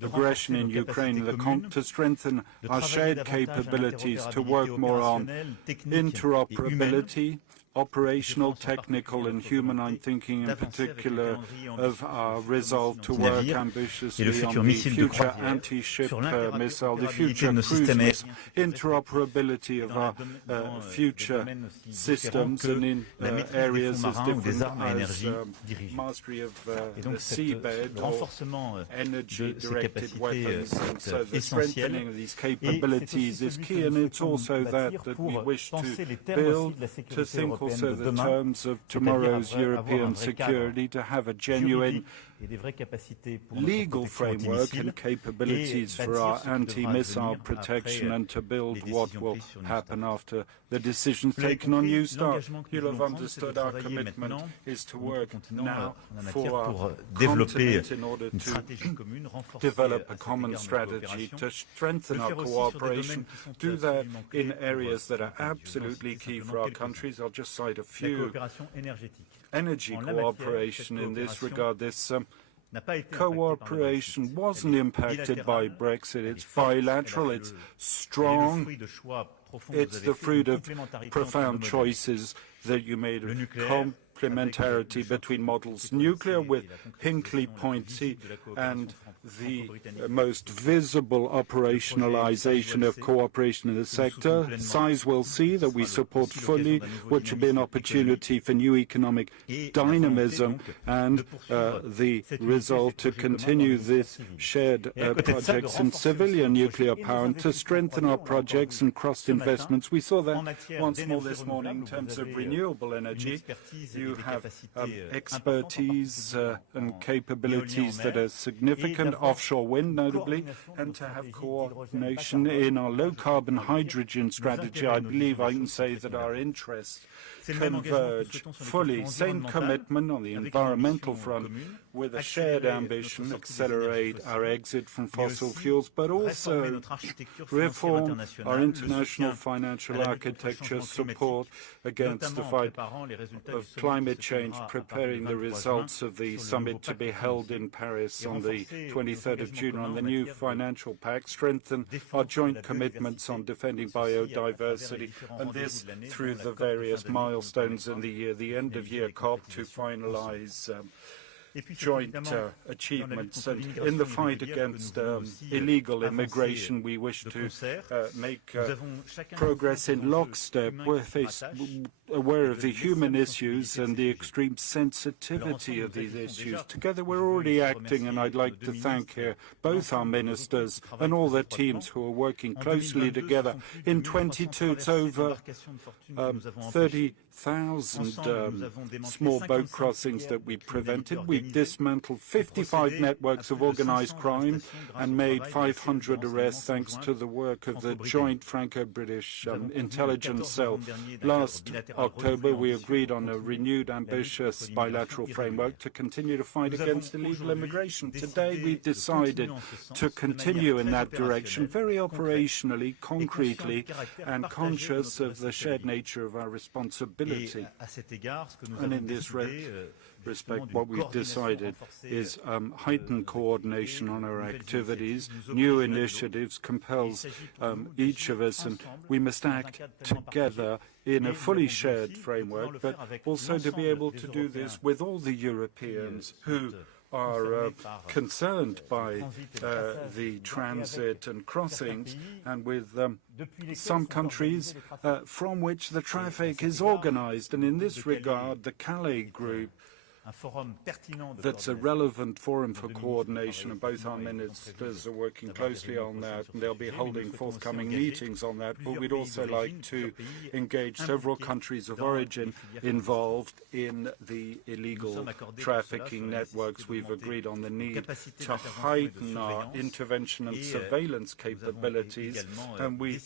aggression in Ukraine, to strengthen our shared capabilities, to work more on interoperability, operational, technical and human. I'm thinking in particular of our resolve to work ambitiously on the future anti-ship missile, the future cruise missile, interoperability of our future systems and in areas as different as mastery of the seabed or energy-directed weapons. And so the strengthening of these capabilities is key, and it's also that we wish to build, to think also the terms of tomorrow's European security, to have a genuine legal framework and capabilities for our anti-missile protection, and to build what will happen after the decisions taken on New START. You'll have understood our commitment is to work now for our continent in order to develop a common strategy, to strengthen our cooperation, do that in areas that are absolutely key for our countries. I'll just cite a few. Energy cooperation in this regard. This cooperation wasn't impacted by Brexit. It's bilateral, it's strong, it's the fruit of profound choices that you made of complementarity between models. Nuclear with Hinkley Point C and the most visible operationalization of cooperation in the sector. Size will see that we support fully, which will be an opportunity for new economic dynamism and the resolve to continue this shared projects in civilian nuclear power and to strengthen our projects and cross investments. We saw that once more this morning in terms of renewable energy. You have expertise and capabilities that are significant, offshore wind notably, and to have coordination in our low-carbon hydrogen strategy. I believe I can say that our interests converge fully. Same commitment on the environmental front with a shared ambition, accelerate our exit from fossil fuels, but also reform our international financial architecture, support against the fight of climate change, preparing the results of the summit to be held in Paris on the 23rd of June on the new financial pact, strengthen our joint commitments on defending biodiversity, and this through the various milestones in the year, the end-of-year COP to finalize joint achievements. And in the fight against illegal immigration, we wish to make progress in lockstep. We're aware of the human issues and the extreme sensitivity of these issues. Together we're already acting, and I'd like to thank here both our ministers and all their teams who are working closely together. In 22, it's over 30,000 small boat crossings that we prevented. We dismantled 55 networks of organized crime and made 500 arrests thanks to the work of the joint Franco-British intelligence cell. Last October, we agreed on a renewed, ambitious bilateral framework to continue to fight against illegal immigration. Today, we've decided to continue in that direction, very operationally, concretely, and conscious of the shared nature of our responsibility. And in this respect, what we've decided is heightened coordination on our activities. New initiatives compels each of us, and we must act together in a fully shared framework, but also to be able to do this with all the Europeans who are concerned by the transit and crossings, and with some countries from which the traffic is organized. And in this regard, the Calais Group, that's a relevant forum for coordination, and both our ministers are working closely on that, and they'll be holding forthcoming meetings on that. But we'd also like to engage several countries of origin involved in the illegal trafficking networks. We've agreed on the need to heighten our intervention and surveillance capabilities, and we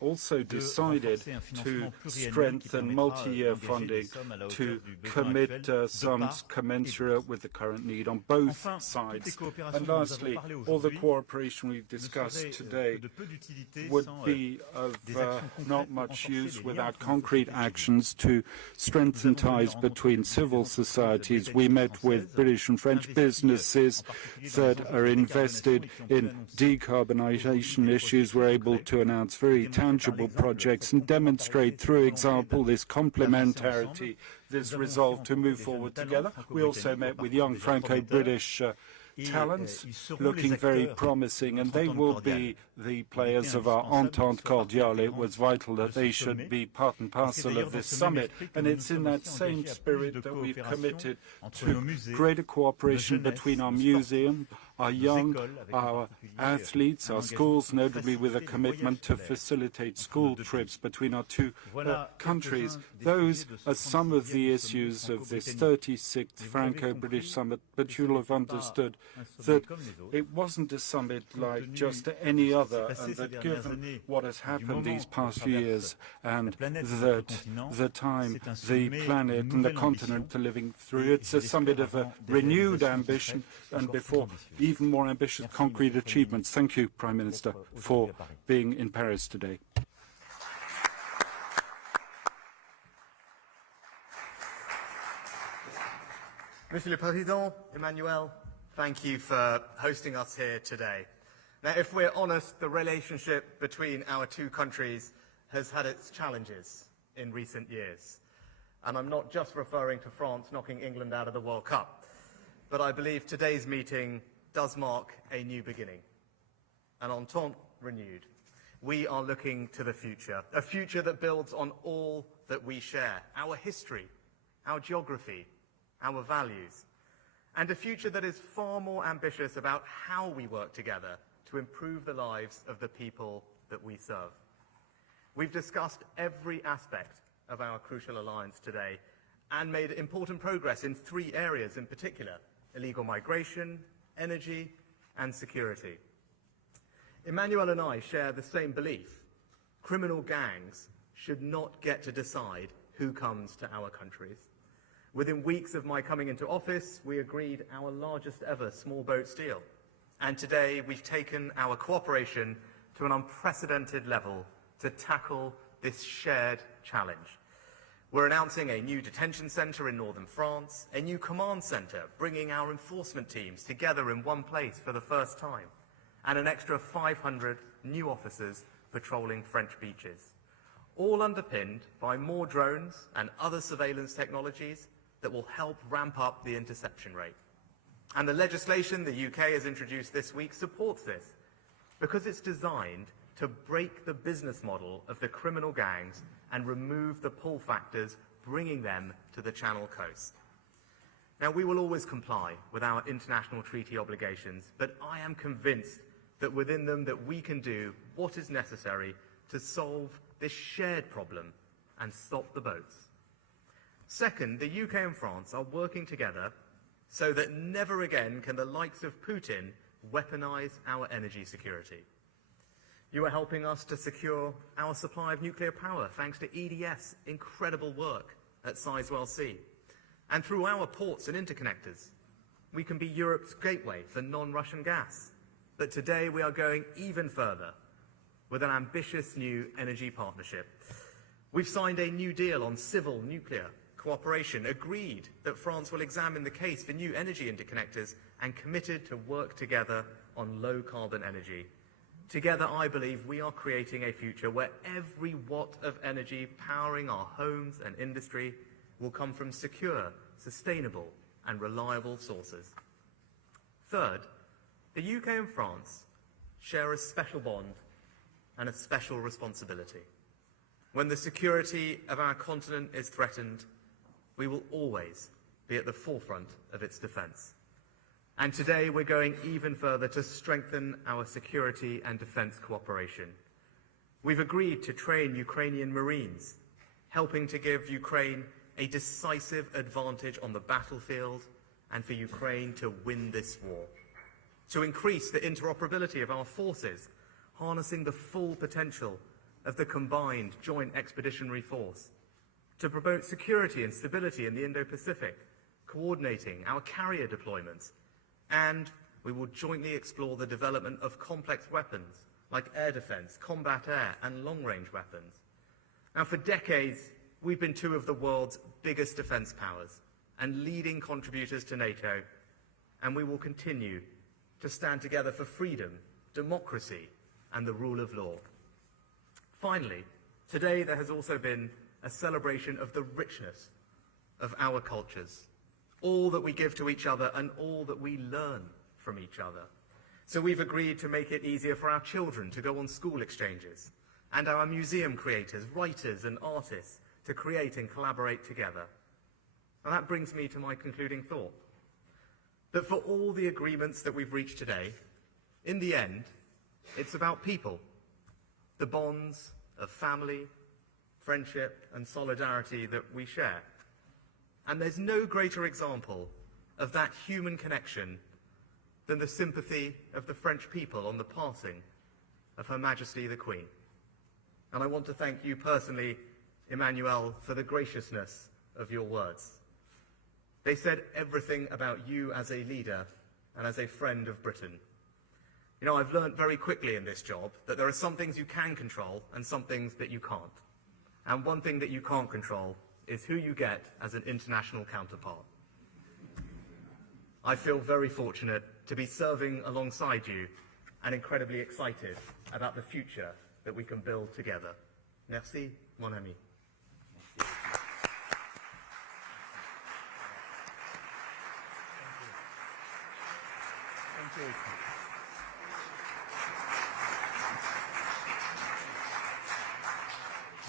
also decided to strengthen multi-year funding, to commit some efforts commensurate with the current need on both sides. And lastly, all the cooperation we've discussed today would be of not much use without concrete actions to strengthen ties between civil societies. We met with British and French businesses that are invested in decarbonisation issues. We're able to announce very tangible projects and demonstrate through example this complementarity, this resolve to move forward together. We also met with young Franco-British talents looking very promising, and they will be the players of our Entente Cordiale. It was vital that they should be part and parcel of this summit, and it's in that same spirit that we've committed to greater cooperation between our museum, our young, our athletes, our schools, notably with a commitment to facilitate school trips between our two countries. Those are some of the issues of this 36th Franco-British summit, but you'll have understood that it wasn't a summit like just any other, and that given what has happened these past few years, and that the time, the planet and the continent are living through, it's a summit of a renewed ambition, and before even more ambitious concrete achievements. Thank you, Prime Minister, for being in Paris today. Monsieur le Président, Emmanuel, thank you for hosting us here today. Now, if we're honest, the relationship between our two countries has had its challenges in recent years. And I'm not just referring to France knocking England out of the World Cup, but I believe today's meeting does mark a new beginning, an entente renewed. We are looking to the future, a future that builds on all that we share, our history, our geography, our values, and a future that is far more ambitious about how we work together to improve the lives of the people that we serve. We've discussed every aspect of our crucial alliance today and made important progress in 3 areas in particular: illegal migration, energy, and security. Emmanuel and I share the same belief. Criminal gangs should not get to decide who comes to our countries. Within weeks of my coming into office, we agreed our largest ever small boats deal. And today we've taken our cooperation to an unprecedented level to tackle this shared challenge. We're announcing a new detention centre in northern France, a new command centre bringing our enforcement teams together in one place for the first time, and an extra 500 new officers patrolling French beaches, all underpinned by more drones and other surveillance technologies that will help ramp up the interception rate. And the legislation the UK has introduced this week supports this, because it's designed to break the business model of the criminal gangs and remove the pull factors bringing them to the Channel coast. Now, we will always comply with our international treaty obligations, but I am convinced that within them that we can do what is necessary to solve this shared problem and stop the boats. Second, the UK and France are working together so that never again can the likes of Putin weaponize our energy security. You are helping us to secure our supply of nuclear power thanks to EDF's incredible work at Sizewell C. And through our ports and interconnectors, we can be Europe's gateway for non-Russian gas. But today we are going even further with an ambitious new energy partnership. We've signed a new deal on civil nuclear cooperation, agreed that France will examine the case for new energy interconnectors, and committed to work together on low-carbon energy. Together, I believe we are creating a future where every watt of energy powering our homes and industry will come from secure, sustainable, and reliable sources. Third, the UK and France share a special bond and a special responsibility. When the security of our continent is threatened, we will always be at the forefront of its defense. And today we're going even further to strengthen our security and defense cooperation. We've agreed to train Ukrainian Marines, helping to give Ukraine a decisive advantage on the battlefield and for Ukraine to win this war. To increase the interoperability of our forces, harnessing the full potential of the combined Joint Expeditionary Force. To promote security and stability in the Indo-Pacific, coordinating our carrier deployments, and we will jointly explore the development of complex weapons like air defense, combat air, and long-range weapons. Now, for decades, we've been two of the world's biggest defense powers and leading contributors to NATO, and we will continue to stand together for freedom, democracy, and the rule of law. Finally, today there has also been a celebration of the richness of our cultures, all that we give to each other and all that we learn from each other. So we've agreed to make it easier for our children to go on school exchanges, and our museum creators, writers and artists to create and collaborate together. And that brings me to my concluding thought, that for all the agreements that we've reached today, in the end, it's about people, the bonds of family, friendship and solidarity that we share. And there's no greater example of that human connection than the sympathy of the French people on the passing of Her Majesty the Queen. And I want to thank you personally, Emmanuel, for the graciousness of your words. They said everything about you as a leader and as a friend of Britain. You know, I've learned very quickly in this job that there are some things you can control and some things that you can't. And one thing that you can't control is who you get as an international counterpart. I feel very fortunate to be serving alongside you and incredibly excited about the future that we can build together. Merci, mon ami. Thank you.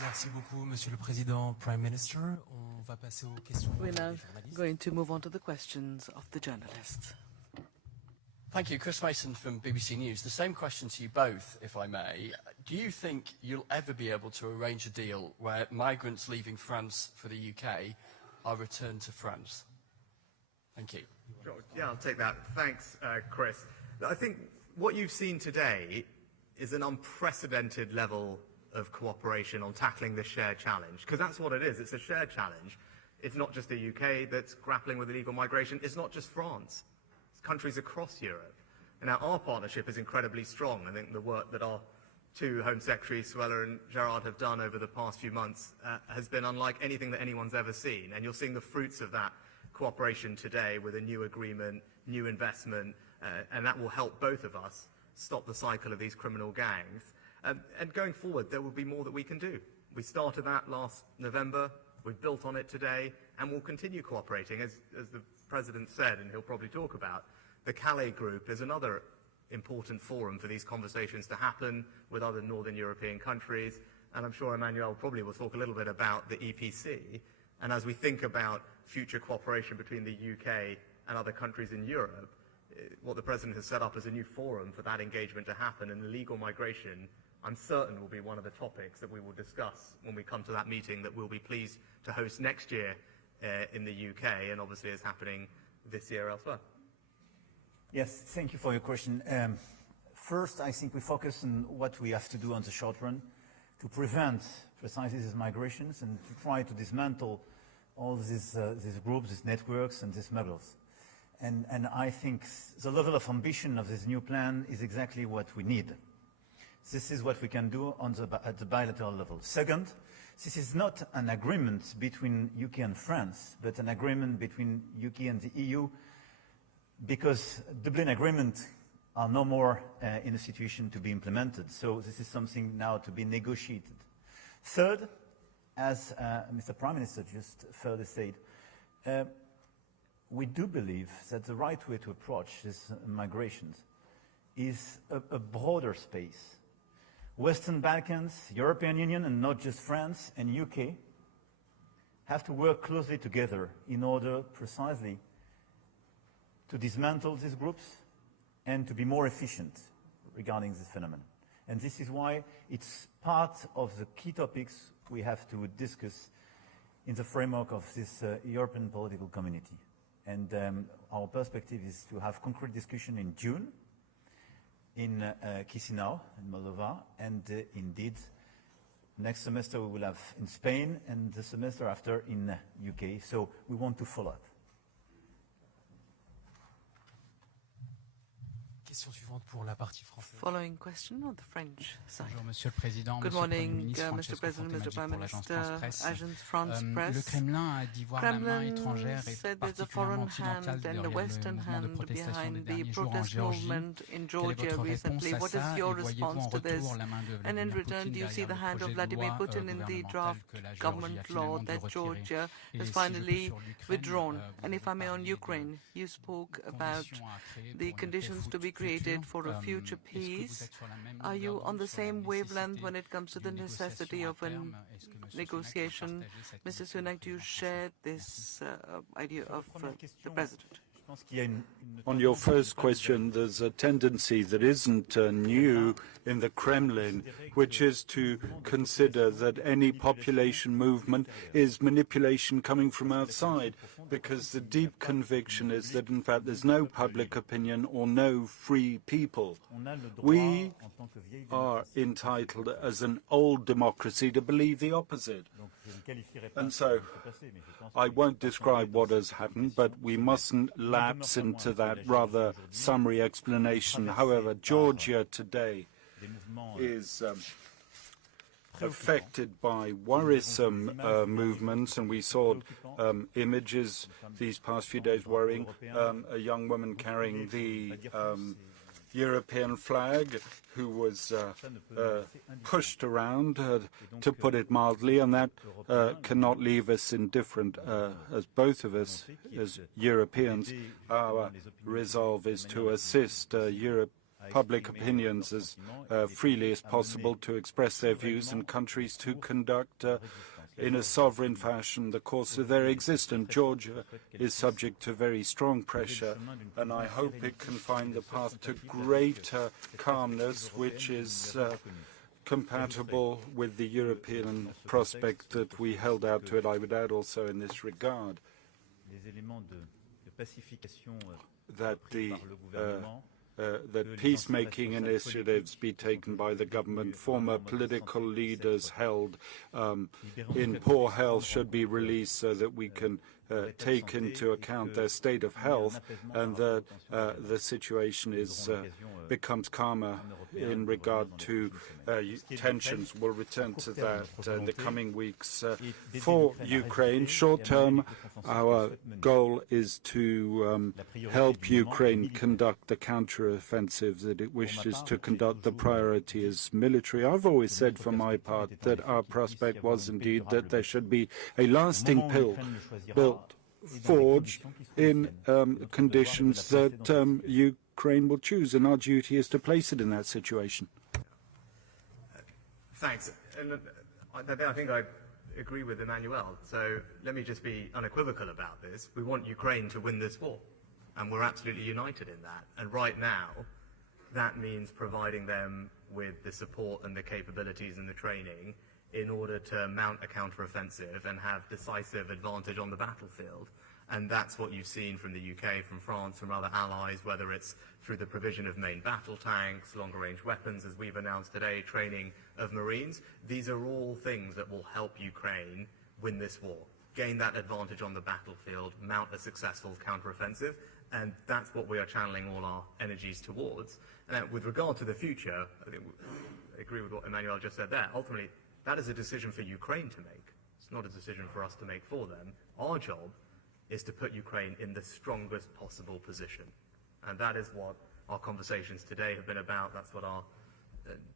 Merci beaucoup, Monsieur le Président, Prime Minister. On va passer aux questions We're des now journalistes. going to move on to the questions of the journalists. Thank you. Chris Mason from BBC News. The same question to you both, if I may. Do you think you'll ever be able to arrange a deal where migrants leaving France for the UK are returned to France? Thank you. Sure. Yeah, I'll take that. Thanks, Chris. I think what you've seen today is an unprecedented level of cooperation on tackling this shared challenge, because that's what it is. It's a shared challenge. It's not just the UK that's grappling with illegal migration. It's not just France. It's countries across Europe. And now our partnership is incredibly strong. I think the work that our two Home Secretaries, Suella and Gerard, have done over the past few months has been unlike anything that anyone's ever seen. And you're seeing the fruits of that cooperation today with a new agreement, new investment, and that will help both of us stop the cycle of these criminal gangs. And going forward, there will be more that we can do. We started that last November, we've built on it today, and we'll continue cooperating. As the President said, and he'll probably talk about, the Calais Group is another important forum for these conversations to happen with other Northern European countries, and I'm sure Emmanuel probably will talk a little bit about the EPC. And as we think about future cooperation between the UK and other countries in Europe, what the President has set up as a new forum for that engagement to happen, and illegal migration, I'm certain will be one of the topics that we will discuss when we come to that meeting that we'll be pleased to host next year in the UK, and obviously is happening this year elsewhere. Yes, thank you for your question. First, I think we focus on what we have to do on the short run to prevent precisely these migrations and to try to dismantle all these groups, these networks, and these smugglers. And I think the level of ambition of this new plan is exactly what we need. This is what we can do at the bilateral level. Second, this is not an agreement between UK and France, but an agreement between UK and the EU, because Dublin Agreement are no more in a situation to be implemented. So this is something now to be negotiated. Third, as Mr. Prime Minister just further said, we do believe that the right way to approach these migrations is a broader space. Western Balkans, European Union, and not just France and UK, have to work closely together in order precisely to dismantle these groups and to be more efficient regarding this phenomenon. And this is why it's part of the key topics we have to discuss in the framework of this European political community. And our perspective is to have concrete discussion in June in Chisinau, in Moldova, and indeed, next semester we will have in Spain, and the semester after in UK. So we want to follow up. Question suivante pour la partie française. Following question on the French side. Bonjour, Monsieur le Président, Good Monsieur le Premier morning, ministre, Mr. President, Mr. Prime pour l'agence Minister, France Presse. Agence France Press. Le Kremlin a dit voir la main étrangère et said there's a foreign hand and the Western hand behind the protest movement in Georgia recently. What is your response to this? And in return, do you see the hand of Vladimir Putin in the draft government law that Georgia has finally withdrawn? And if I may, on Ukraine, you spoke about the conditions to be created for a future peace. Are you on the same wavelength when it comes to the necessity of a negotiation? Mr. Sunak, do you share this idea of the President? On your first question, there's a tendency that isn't new in the Kremlin, which is to consider that any population movement is manipulation coming from outside, because the deep conviction is that, in fact, there's no public opinion or no free people. We are entitled, as an old democracy, to believe the opposite. And so I won't describe what has happened, but we mustn't lapse into that rather summary explanation. However, Georgia today is affected by worrisome movements, and we saw images these past few days worrying. A young woman carrying the European flag who was pushed around, to put it mildly, and that cannot leave us indifferent, as both of us, as Europeans. Our resolve is to assist public opinions as freely as possible, to express their views, and countries to conduct in a sovereign fashion the course of their existence. Georgia is subject to very strong pressure, and I hope it can find the path to greater calmness, which is compatible with the European prospect that we held out to it. I would add also in this regard that that peacemaking initiatives be taken by the government. Former political leaders held in poor health should be released so that we can take into account their state of health, and that the situation becomes calmer in regard to tensions. We'll return to that in the coming weeks. For Ukraine, short term, our goal is to help Ukraine conduct the counter-offensive that it wishes to conduct. The priority is military. I've always said for my part that our prospect was indeed that there should be a lasting forged in conditions that Ukraine will choose, and our duty is to place it in that situation. Thanks. And I think I agree with Emmanuel. So let me just be unequivocal about this. We want Ukraine to win this war, and we're absolutely united in that. And right now, that means providing them with the support and the capabilities and the training in order to mount a counter-offensive and have decisive advantage on the battlefield. And that's what you've seen from the UK, from France, from other allies, whether it's through the provision of main battle tanks, longer-range weapons, as we've announced today, training of Marines. These are all things that will help Ukraine win this war, gain that advantage on the battlefield, mount a successful counter-offensive, and that's what we are channeling all our energies towards. And with regard to the future, I agree with what Emmanuel just said there. Ultimately, that is a decision for Ukraine to make. It's not a decision for us to make for them. Our job is to put Ukraine in the strongest possible position. And that is what our conversations today have been about. That's what our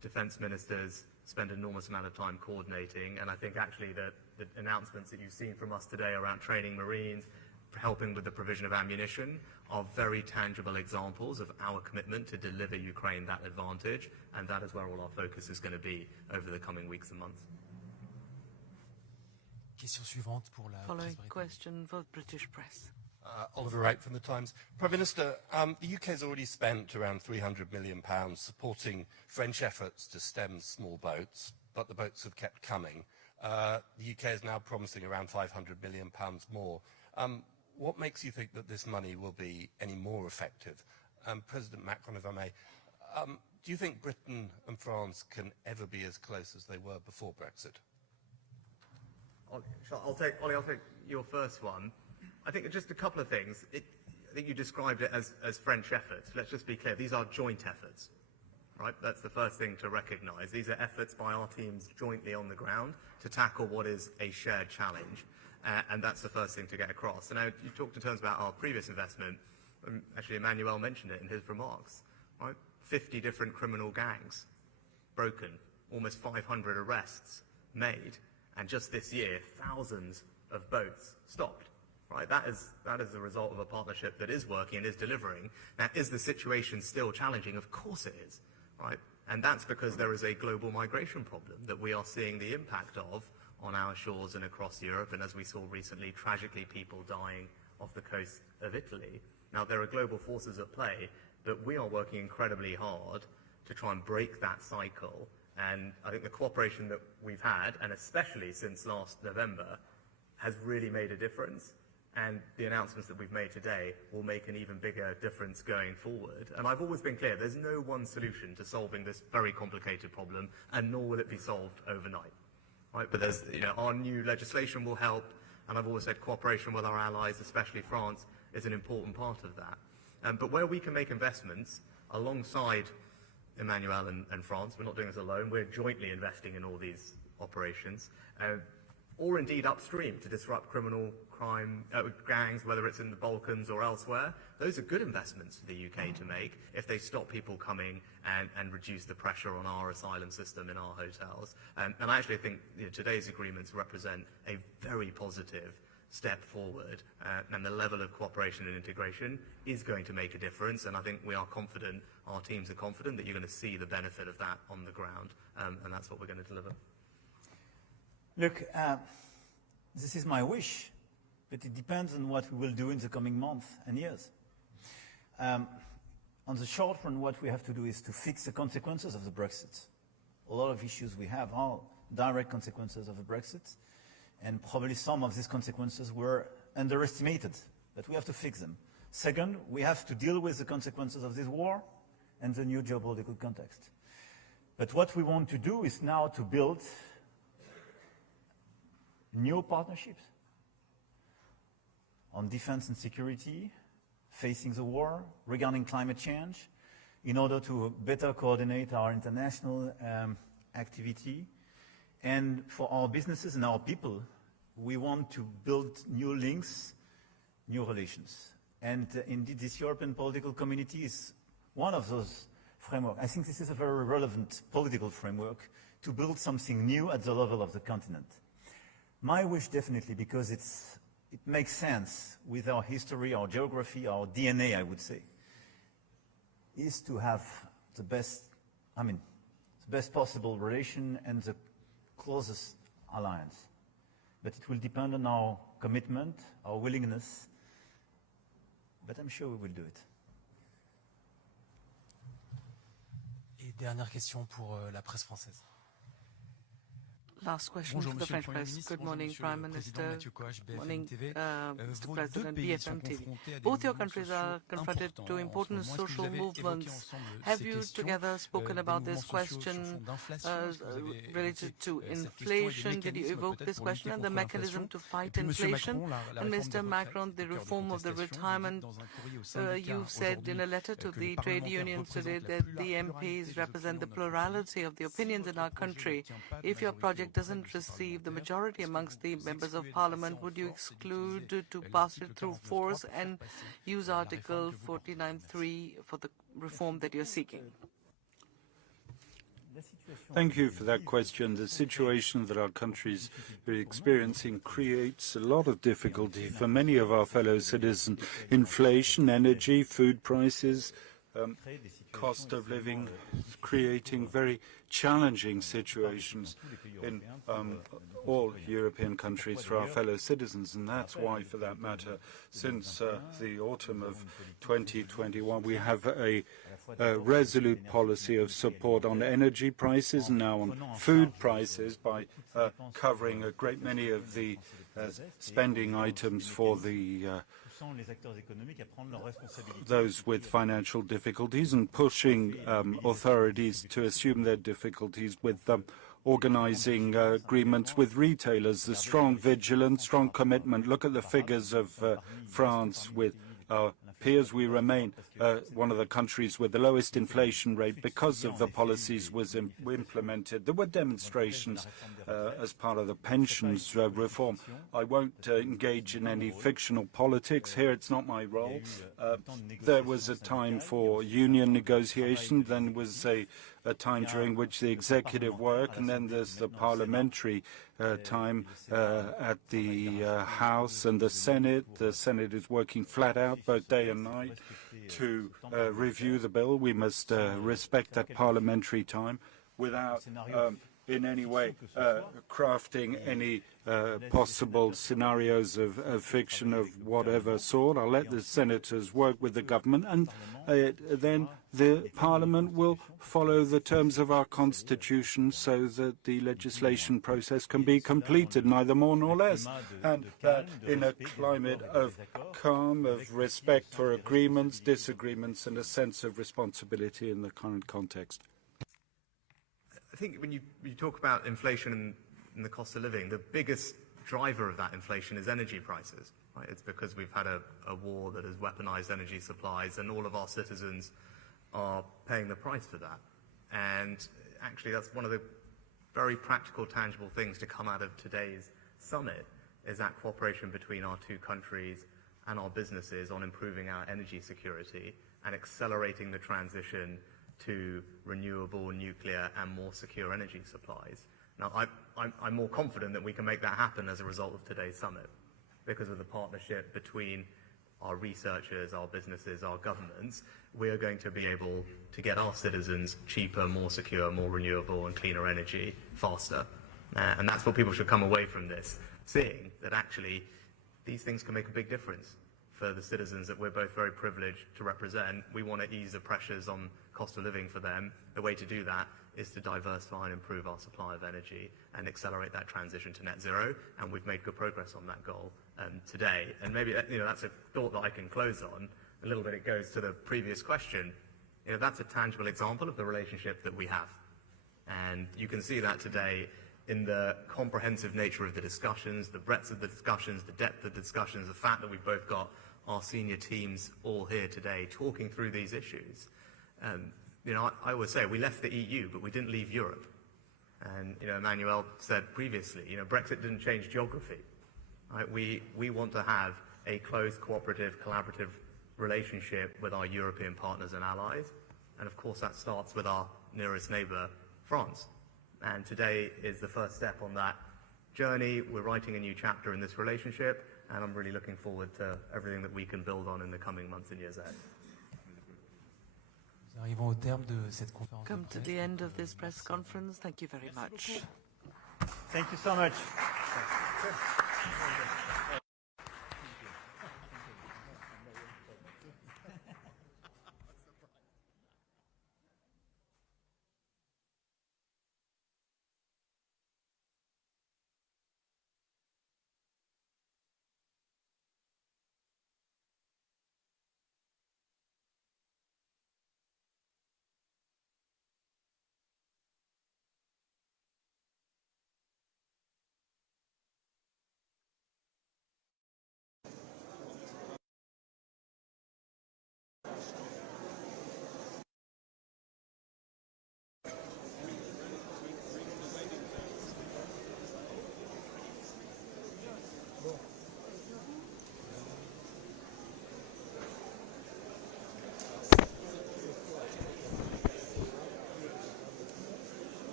defense ministers spend an enormous amount of time coordinating. And I think actually the announcements that you've seen from us today around training Marines, helping with the provision of ammunition, are very tangible examples of our commitment to deliver Ukraine that advantage. And that is where all our focus is going to be over the coming weeks and months. Question suivante pour la Following question for British press. Oliver Wright from The Times. Prime Minister, the UK has already spent around £300 million supporting French efforts to stem small boats, but the boats have kept coming. The UK is now promising around £500 million more. What makes you think that this money will be any more effective? President Macron, if I may, do you think Britain and France can ever be as close as they were before Brexit? Ollie, I'll take your first one. I think just a couple of things. think you described it as French efforts. Let's just be clear, these are joint efforts, right? That's the first thing to recognize. These are efforts by our teams jointly on the ground to tackle what is a shared challenge. And that's the first thing to get across. So now you talked in terms about our previous investment. Actually, Emmanuel mentioned it in his remarks, right? 50 different criminal gangs broken, almost 500 arrests made, and just this year, thousands of boats stopped. Right? That is the result of a partnership that is working and is delivering. Now, is the situation still challenging? Of course it is. Right? And that's because there is a global migration problem that we are seeing the impact of on our shores and across Europe, and as we saw recently, tragically, people dying off the coast of Italy. Now, there are global forces at play, but we are working incredibly hard to try and break that cycle. And I think the cooperation that we've had, and especially since last November, has really made a difference. And the announcements that we've made today will make an even bigger difference going forward. And I've always been clear, there's no one solution to solving this very complicated problem, and nor will it be solved overnight. Right? But there's, our new legislation will help, and I've always said cooperation with our allies, especially France, is an important part of that. But where we can make investments alongside Emmanuel and France, we're not doing this alone, we're jointly investing in all these operations, or indeed upstream to disrupt criminal crime gangs, whether it's in the Balkans or elsewhere. Those are good investments for the UK to make if they stop people coming and reduce the pressure on our asylum system in our hotels. And I actually think today's agreements represent a very positive step forward, and the level of cooperation and integration is going to make a difference, and I think we are confident, our teams are confident, that you're going to see the benefit of that on the ground, and that's what we're going to deliver. Look, this is my wish, but it depends on what we will do in the coming months and years. On the short run, what we have to do is to fix the consequences of the Brexit. A lot of issues we have are direct consequences of the Brexit, and probably some of these consequences were underestimated, but we have to fix them. Second, we have to deal with the consequences of this war and the new geopolitical context. But what we want to do is now to build new partnerships on defense and security, facing the war, regarding climate change, in order to better coordinate our international activity. And for our businesses and our people, we want to build new links, new relations. And indeed, this European political community is one of those frameworks. I think this is a very relevant political framework to build something new at the level of the continent. My wish, definitely, because it makes sense with our history, our geography, our DNA, I would say, is to have the best possible relation and the closest alliance. But it will depend on our commitment, our willingness, but I'm sure we will do it. Et dernière question pour la presse française. Last question for the French press. Good morning, Prime Minister. Good morning, Mr. President, BFM TV. Both your countries are confronted to important social movements. Have you together spoken about this question related to inflation? Did you evoke this question and the mechanism to fight inflation? And Mr. Macron, the reform of the retirement, you've said in a letter to the trade unions today that the MPs represent the plurality of the opinions in our country. If your project doesn't receive the majority amongst the members of parliament, would you exclude to pass it through force and use Article 49.3 for the reform that you're seeking? Thank you for that question. The situation that our countries are experiencing creates a lot of difficulty for many of our fellow citizens. Inflation, energy, food prices, cost of living, creating very challenging situations in all European countries for our fellow citizens. And that's why, for that matter, since the autumn of 2021, we have a resolute policy of support on energy prices and now on food prices by covering a great many of the spending items for the those with financial difficulties and pushing authorities to assume their difficulties with organizing agreements with retailers. The strong vigilance, strong commitment. Look at the figures of France with our peers. We remain one of the countries with the lowest inflation rate because of the policies we implemented. There were demonstrations as part of the pensions reform. I won't engage in any fictional politics here. It's not my role. There was a time for union negotiation, then was a time during which the executive work, and then there's the parliamentary time at the House and the Senate. The Senate is working flat out both day and night to review the bill. We must respect that parliamentary time without in any way crafting any possible scenarios of fiction of whatever sort. I'll let the senators work with the government, and then the Parliament will follow the terms of our Constitution so that the legislation process can be completed, neither more nor less. And that in a climate of calm, of respect for agreements, disagreements, and a sense of responsibility in the current context. I think when you talk about inflation and the cost of living, the biggest driver of that inflation is energy prices. Right? It's because we've had a war that has weaponized energy supplies, and all of our citizens are paying the price for that. And actually, that's one of the very practical, tangible things to come out of today's summit, is that cooperation between our two countries and our businesses on improving our energy security and accelerating the transition to renewable, nuclear, and more secure energy supplies. Now, I'm more confident that we can make that happen as a result of today's summit, because of the partnership between our researchers, our businesses, our governments. We are going to be able to get our citizens cheaper, more secure, more renewable, and cleaner energy faster. And that's what people should come away from this, seeing that actually these things can make a big difference for the citizens that we're both very privileged to represent. We want to ease the pressures on cost of living for them. The way to do that is to diversify and improve our supply of energy and accelerate that transition to net zero. And we've made good progress on that goal today. And maybe that's a thought that I can close on. A little bit it goes to the previous question. That's a tangible example of the relationship that we have. And you can see that today in the comprehensive nature of the discussions, the breadth of the discussions, the depth of the discussions, the fact that we've both got our senior teams all here today talking through these issues. I always say we left the EU, but we didn't leave Europe. And Emmanuel said previously, Brexit didn't change geography. Right? We want to have a close, cooperative, collaborative relationship with our European partners and allies. And of course, that starts with our nearest neighbour, France. And today is the first step on that journey. We're writing a new chapter in this relationship, and I'm really looking forward to everything that we can build on in the coming months and years ahead. Come to the end of this press conference. Thank you very much. Thank you so much.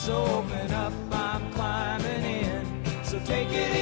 So open up, I'm climbing in. So take it